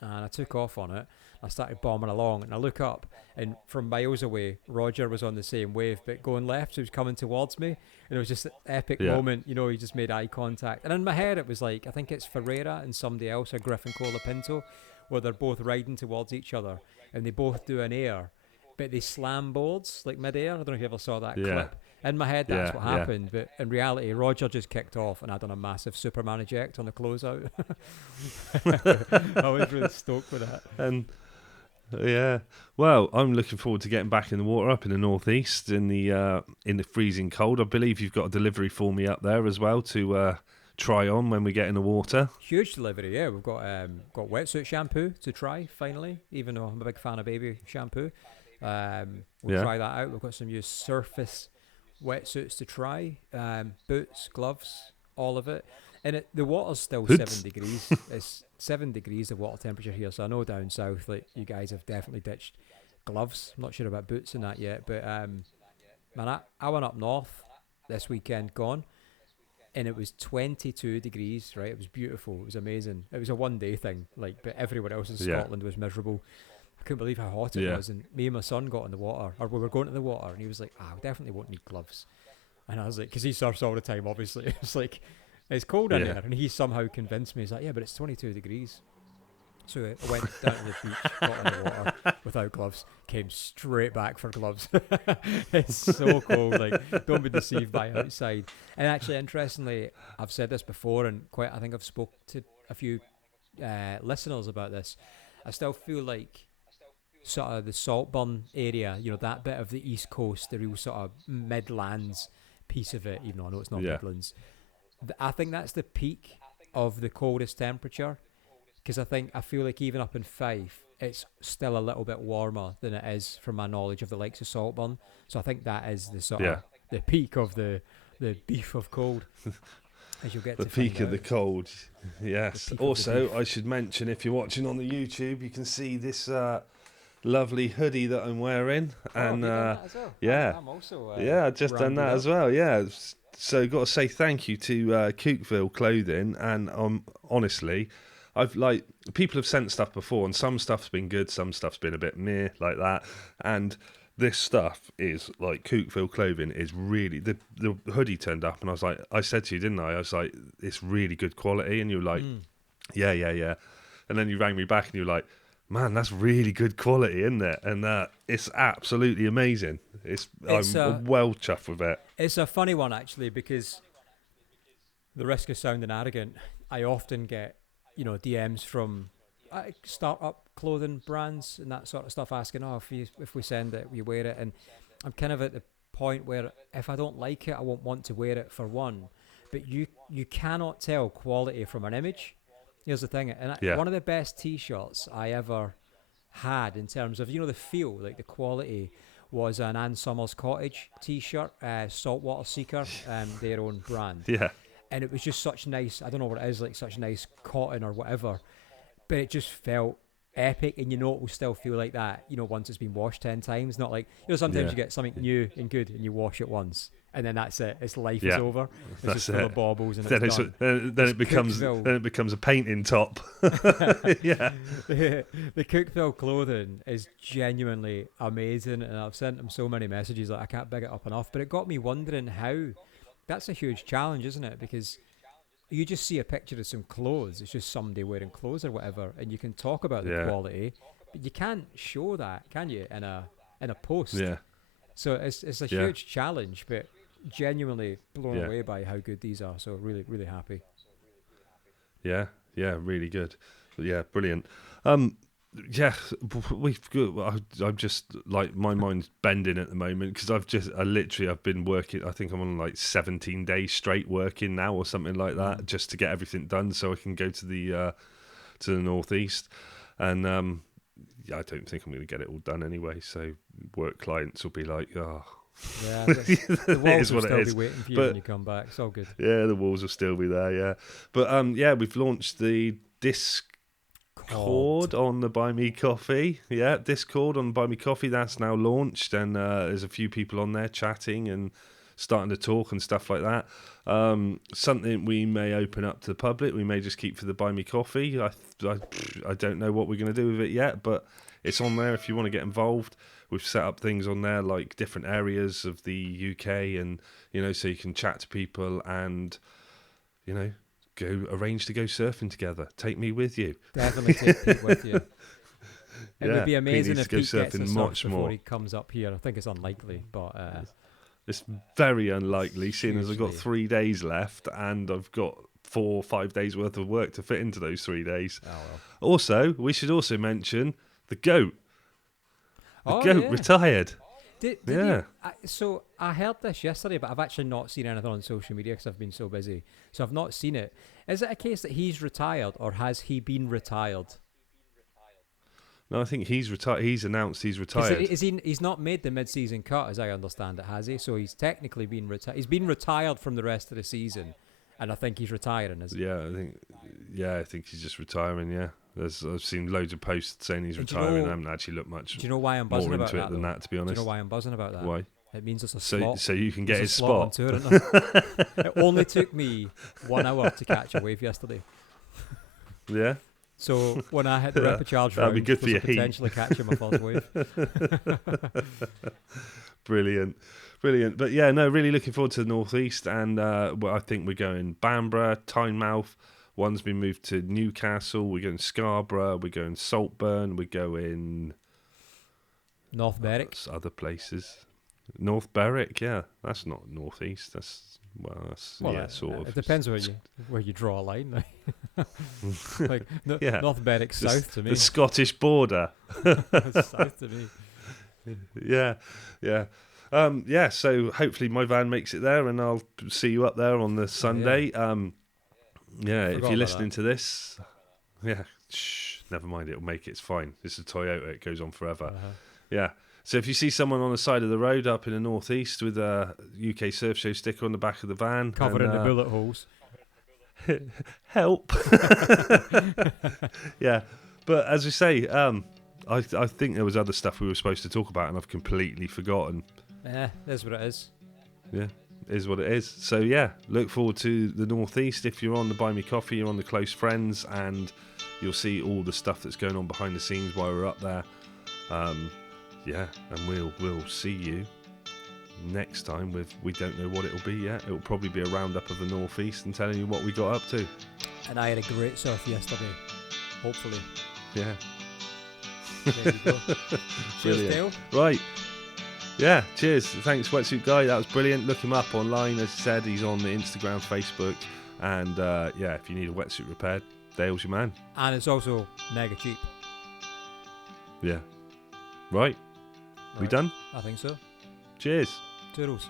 And I took off on it. I started bombing along, and I look up, and from miles away, Roger was on the same wave, but going left, so he was coming towards me, and it was just an epic moment. He just made eye contact, and in my head, it was like, I think it's Ferreira and somebody else, a Griffin Colapinto, where they're both riding towards each other, and they both do an air, but they slam boards, like mid-air. I don't know if you ever saw that clip. In my head, that's what happened, but in reality, Roger just kicked off, and I done a massive Superman eject on the closeout. I was really stoked with that. And well, I'm looking forward to getting back in the water up in the Northeast in the freezing cold. I believe you've got a delivery for me up there as well to try on when we get in the water. Huge delivery, yeah. We've got wetsuit shampoo to try finally, even though I'm a big fan of baby shampoo. We'll try that out. We've got some new Surface wetsuits to try, boots, gloves, all of it. And the water's still Hoods. 7 degrees. It's 7 degrees of water temperature here. So I know down south, like you guys have definitely ditched gloves. I'm not sure about boots and that yet, but man, I went up north this weekend gone, and it was 22 degrees. Right, it was beautiful. It was amazing. It was a 1 day thing, like, but everywhere else in Scotland was miserable. I couldn't believe how hot it was, and me and my son got in the water, or we were going to the water, and he was like, "I definitely won't need gloves," and I was like, because he surfs all the time, obviously. It's like, it's cold in there, and he somehow convinced me. He's like, yeah, but it's 22 degrees. So I went down to the beach, got in the water without gloves, came straight back for gloves. It's so cold. Like, don't be deceived by outside. And actually, interestingly, I've said this before, and I think I've spoke to a few listeners about this. I still feel like sort of the Saltburn area, that bit of the East Coast, the real sort of Midlands piece of it, even though I know it's not Midlands. I think that's the peak of the coldest temperature, because I feel like even up in Fife, it's still a little bit warmer than it is from my knowledge of the likes of Saltburn. So I think that is the sort of the peak of the beef of cold. As you'll get the to peak of out. the cold, yes. Also, I should mention, if you're watching on the YouTube, you can see this lovely hoodie that I'm wearing, and I'm also I've just done that as well. Yeah. So got to say thank you to Cookville Clothing, and honestly, I've people have sent stuff before, and some stuff's been good, some stuff's been a bit meh like that, and this stuff is like Cookville Clothing is really the hoodie turned up, and I said to you, didn't I was like, it's really good quality, and you were like, yeah, and then you rang me back and you were like, man, that's really good quality, isn't it? And it's absolutely amazing. I'm well chuffed with it. It's a funny one, actually, because the risk of sounding arrogant, I often get, DMs from start-up clothing brands and that sort of stuff asking, if we send it, you wear it. And I'm kind of at the point where if I don't like it, I won't want to wear it, for one. But you cannot tell quality from an image. Here's the thing, and one of the best T-shirts I ever had in terms of, the feel, like the quality, was an Ann Summers Cottage T-shirt, Saltwater Seeker, their own brand. Yeah. And it was just such nice, I don't know what it is, like such nice cotton or whatever, but it just felt epic, and it will still feel like that, once it's been washed 10 times. Not like, sometimes you get something new and good and you wash it once, and then that's it. Its life is over. It's just full of baubles, and it's done. Then it becomes a painting top. Yeah. The Cookville clothing is genuinely amazing, and I've sent them so many messages that I can't big it up enough. But it got me wondering how. That's a huge challenge, isn't it? Because you just see a picture of some clothes. It's just somebody wearing clothes or whatever, and you can talk about the quality, but you can't show that, can you? In a post. Yeah. So it's a huge challenge, but genuinely blown away by how good these are. So really, really happy. Yeah, really good. Yeah, brilliant. We've got. I'm just like, my mind's bending at the moment, because I've been working. I think I'm on like 17 days straight working now or something like that, just to get everything done so I can go to the northeast. And I don't think I'm going to get it all done anyway. So work clients will be like, oh. Yeah, the walls will still be waiting for you when you come back. It's all good. Yeah, the walls will still be there. Yeah, but we've launched the Discord on the Buy Me Coffee. Yeah, Discord on the Buy Me Coffee, that's now launched, and there's a few people on there chatting and starting to talk and stuff like that. Something we may open up to the public. We may just keep for the Buy Me Coffee. I don't know what we're going to do with it yet, but it's on there if you want to get involved. We've set up things on there like different areas of the UK, and so you can chat to people and arrange to go surfing together. Take me with you. Definitely take Pete with you. It would be amazing if Pete gets a surf much before more. He comes up here. I think it's unlikely, but it's very unlikely, seeing as I've got 3 days left and I've got 4 or 5 days worth of work to fit into those 3 days. Oh, well. Also, we should also mention the goat. The goat retired. Did you, so I heard this yesterday, but I've actually not seen anything on social media because I've been so busy. So I've not seen it. Is it a case that he's retired, or has he been retired? No, I think he's retired. He's announced he's retired. He's not made the mid-season cut, as I understand it, has he? So he's technically been retired. He's been retired from the rest of the season, And I think he's retiring, is he? I think he's just retiring. Yeah, I've seen loads of posts saying he's And do retiring. you know- I haven't actually looked much Do you know why I'm buzzing more about into that? it than though? that, to be Do honest. you know why I'm buzzing about that? Why? It means it's a So slot. so you can get There's his a slot on spot. tour, isn't there? It only took me 1 hour to catch a wave yesterday. Yeah. So when I hit the rapid charge that'd be round, good for was your heat. potentially catching my first wave. Brilliant. But yeah, no, really looking forward to the Northeast, and I think we're going Bamburgh, Tynemouth. One's been moved to Newcastle. We're going Scarborough. We're going Saltburn. We're going North Berwick. other places. North Berwick, yeah, that's not Northeast. That's sort of. It depends where you draw a line. Like Yeah. North Berwick south to me. The Scottish border. South to me. Yeah. So hopefully my van makes it there, and I'll see you up there on the Sunday. If Forgot you're about listening that. to this, never mind. It'll make it. It's fine. It's a Toyota. It goes on forever. Uh-huh. Yeah. So if you see someone on the side of the road up in the Northeast with a UK Surf Show sticker on the back of the van, Covered in the bullet holes. help. Yeah. But as we say, I think there was other stuff we were supposed to talk about, and I've completely forgotten. That's what it is. Yeah, is what it is. So yeah, look forward to the Northeast. If you're on the Buy Me Coffee, you're on the Close Friends, and you'll see all the stuff that's going on behind the scenes while we're up there. And we'll see you next time with, we don't know what it'll be yet. It'll probably be a roundup of the Northeast and telling you what we got up to. And I had a great surf yesterday. Hopefully. Yeah. There you go. Cheers, Brilliant. Dale. Right. Yeah, cheers. Thanks, Wetsuit Guy. That was brilliant. Look him up online. As I said, he's on the Instagram, Facebook. And if you need a wetsuit repaired, Dale's your man. And it's also mega cheap. Yeah. Right. We done? I think so. Cheers. Toodles.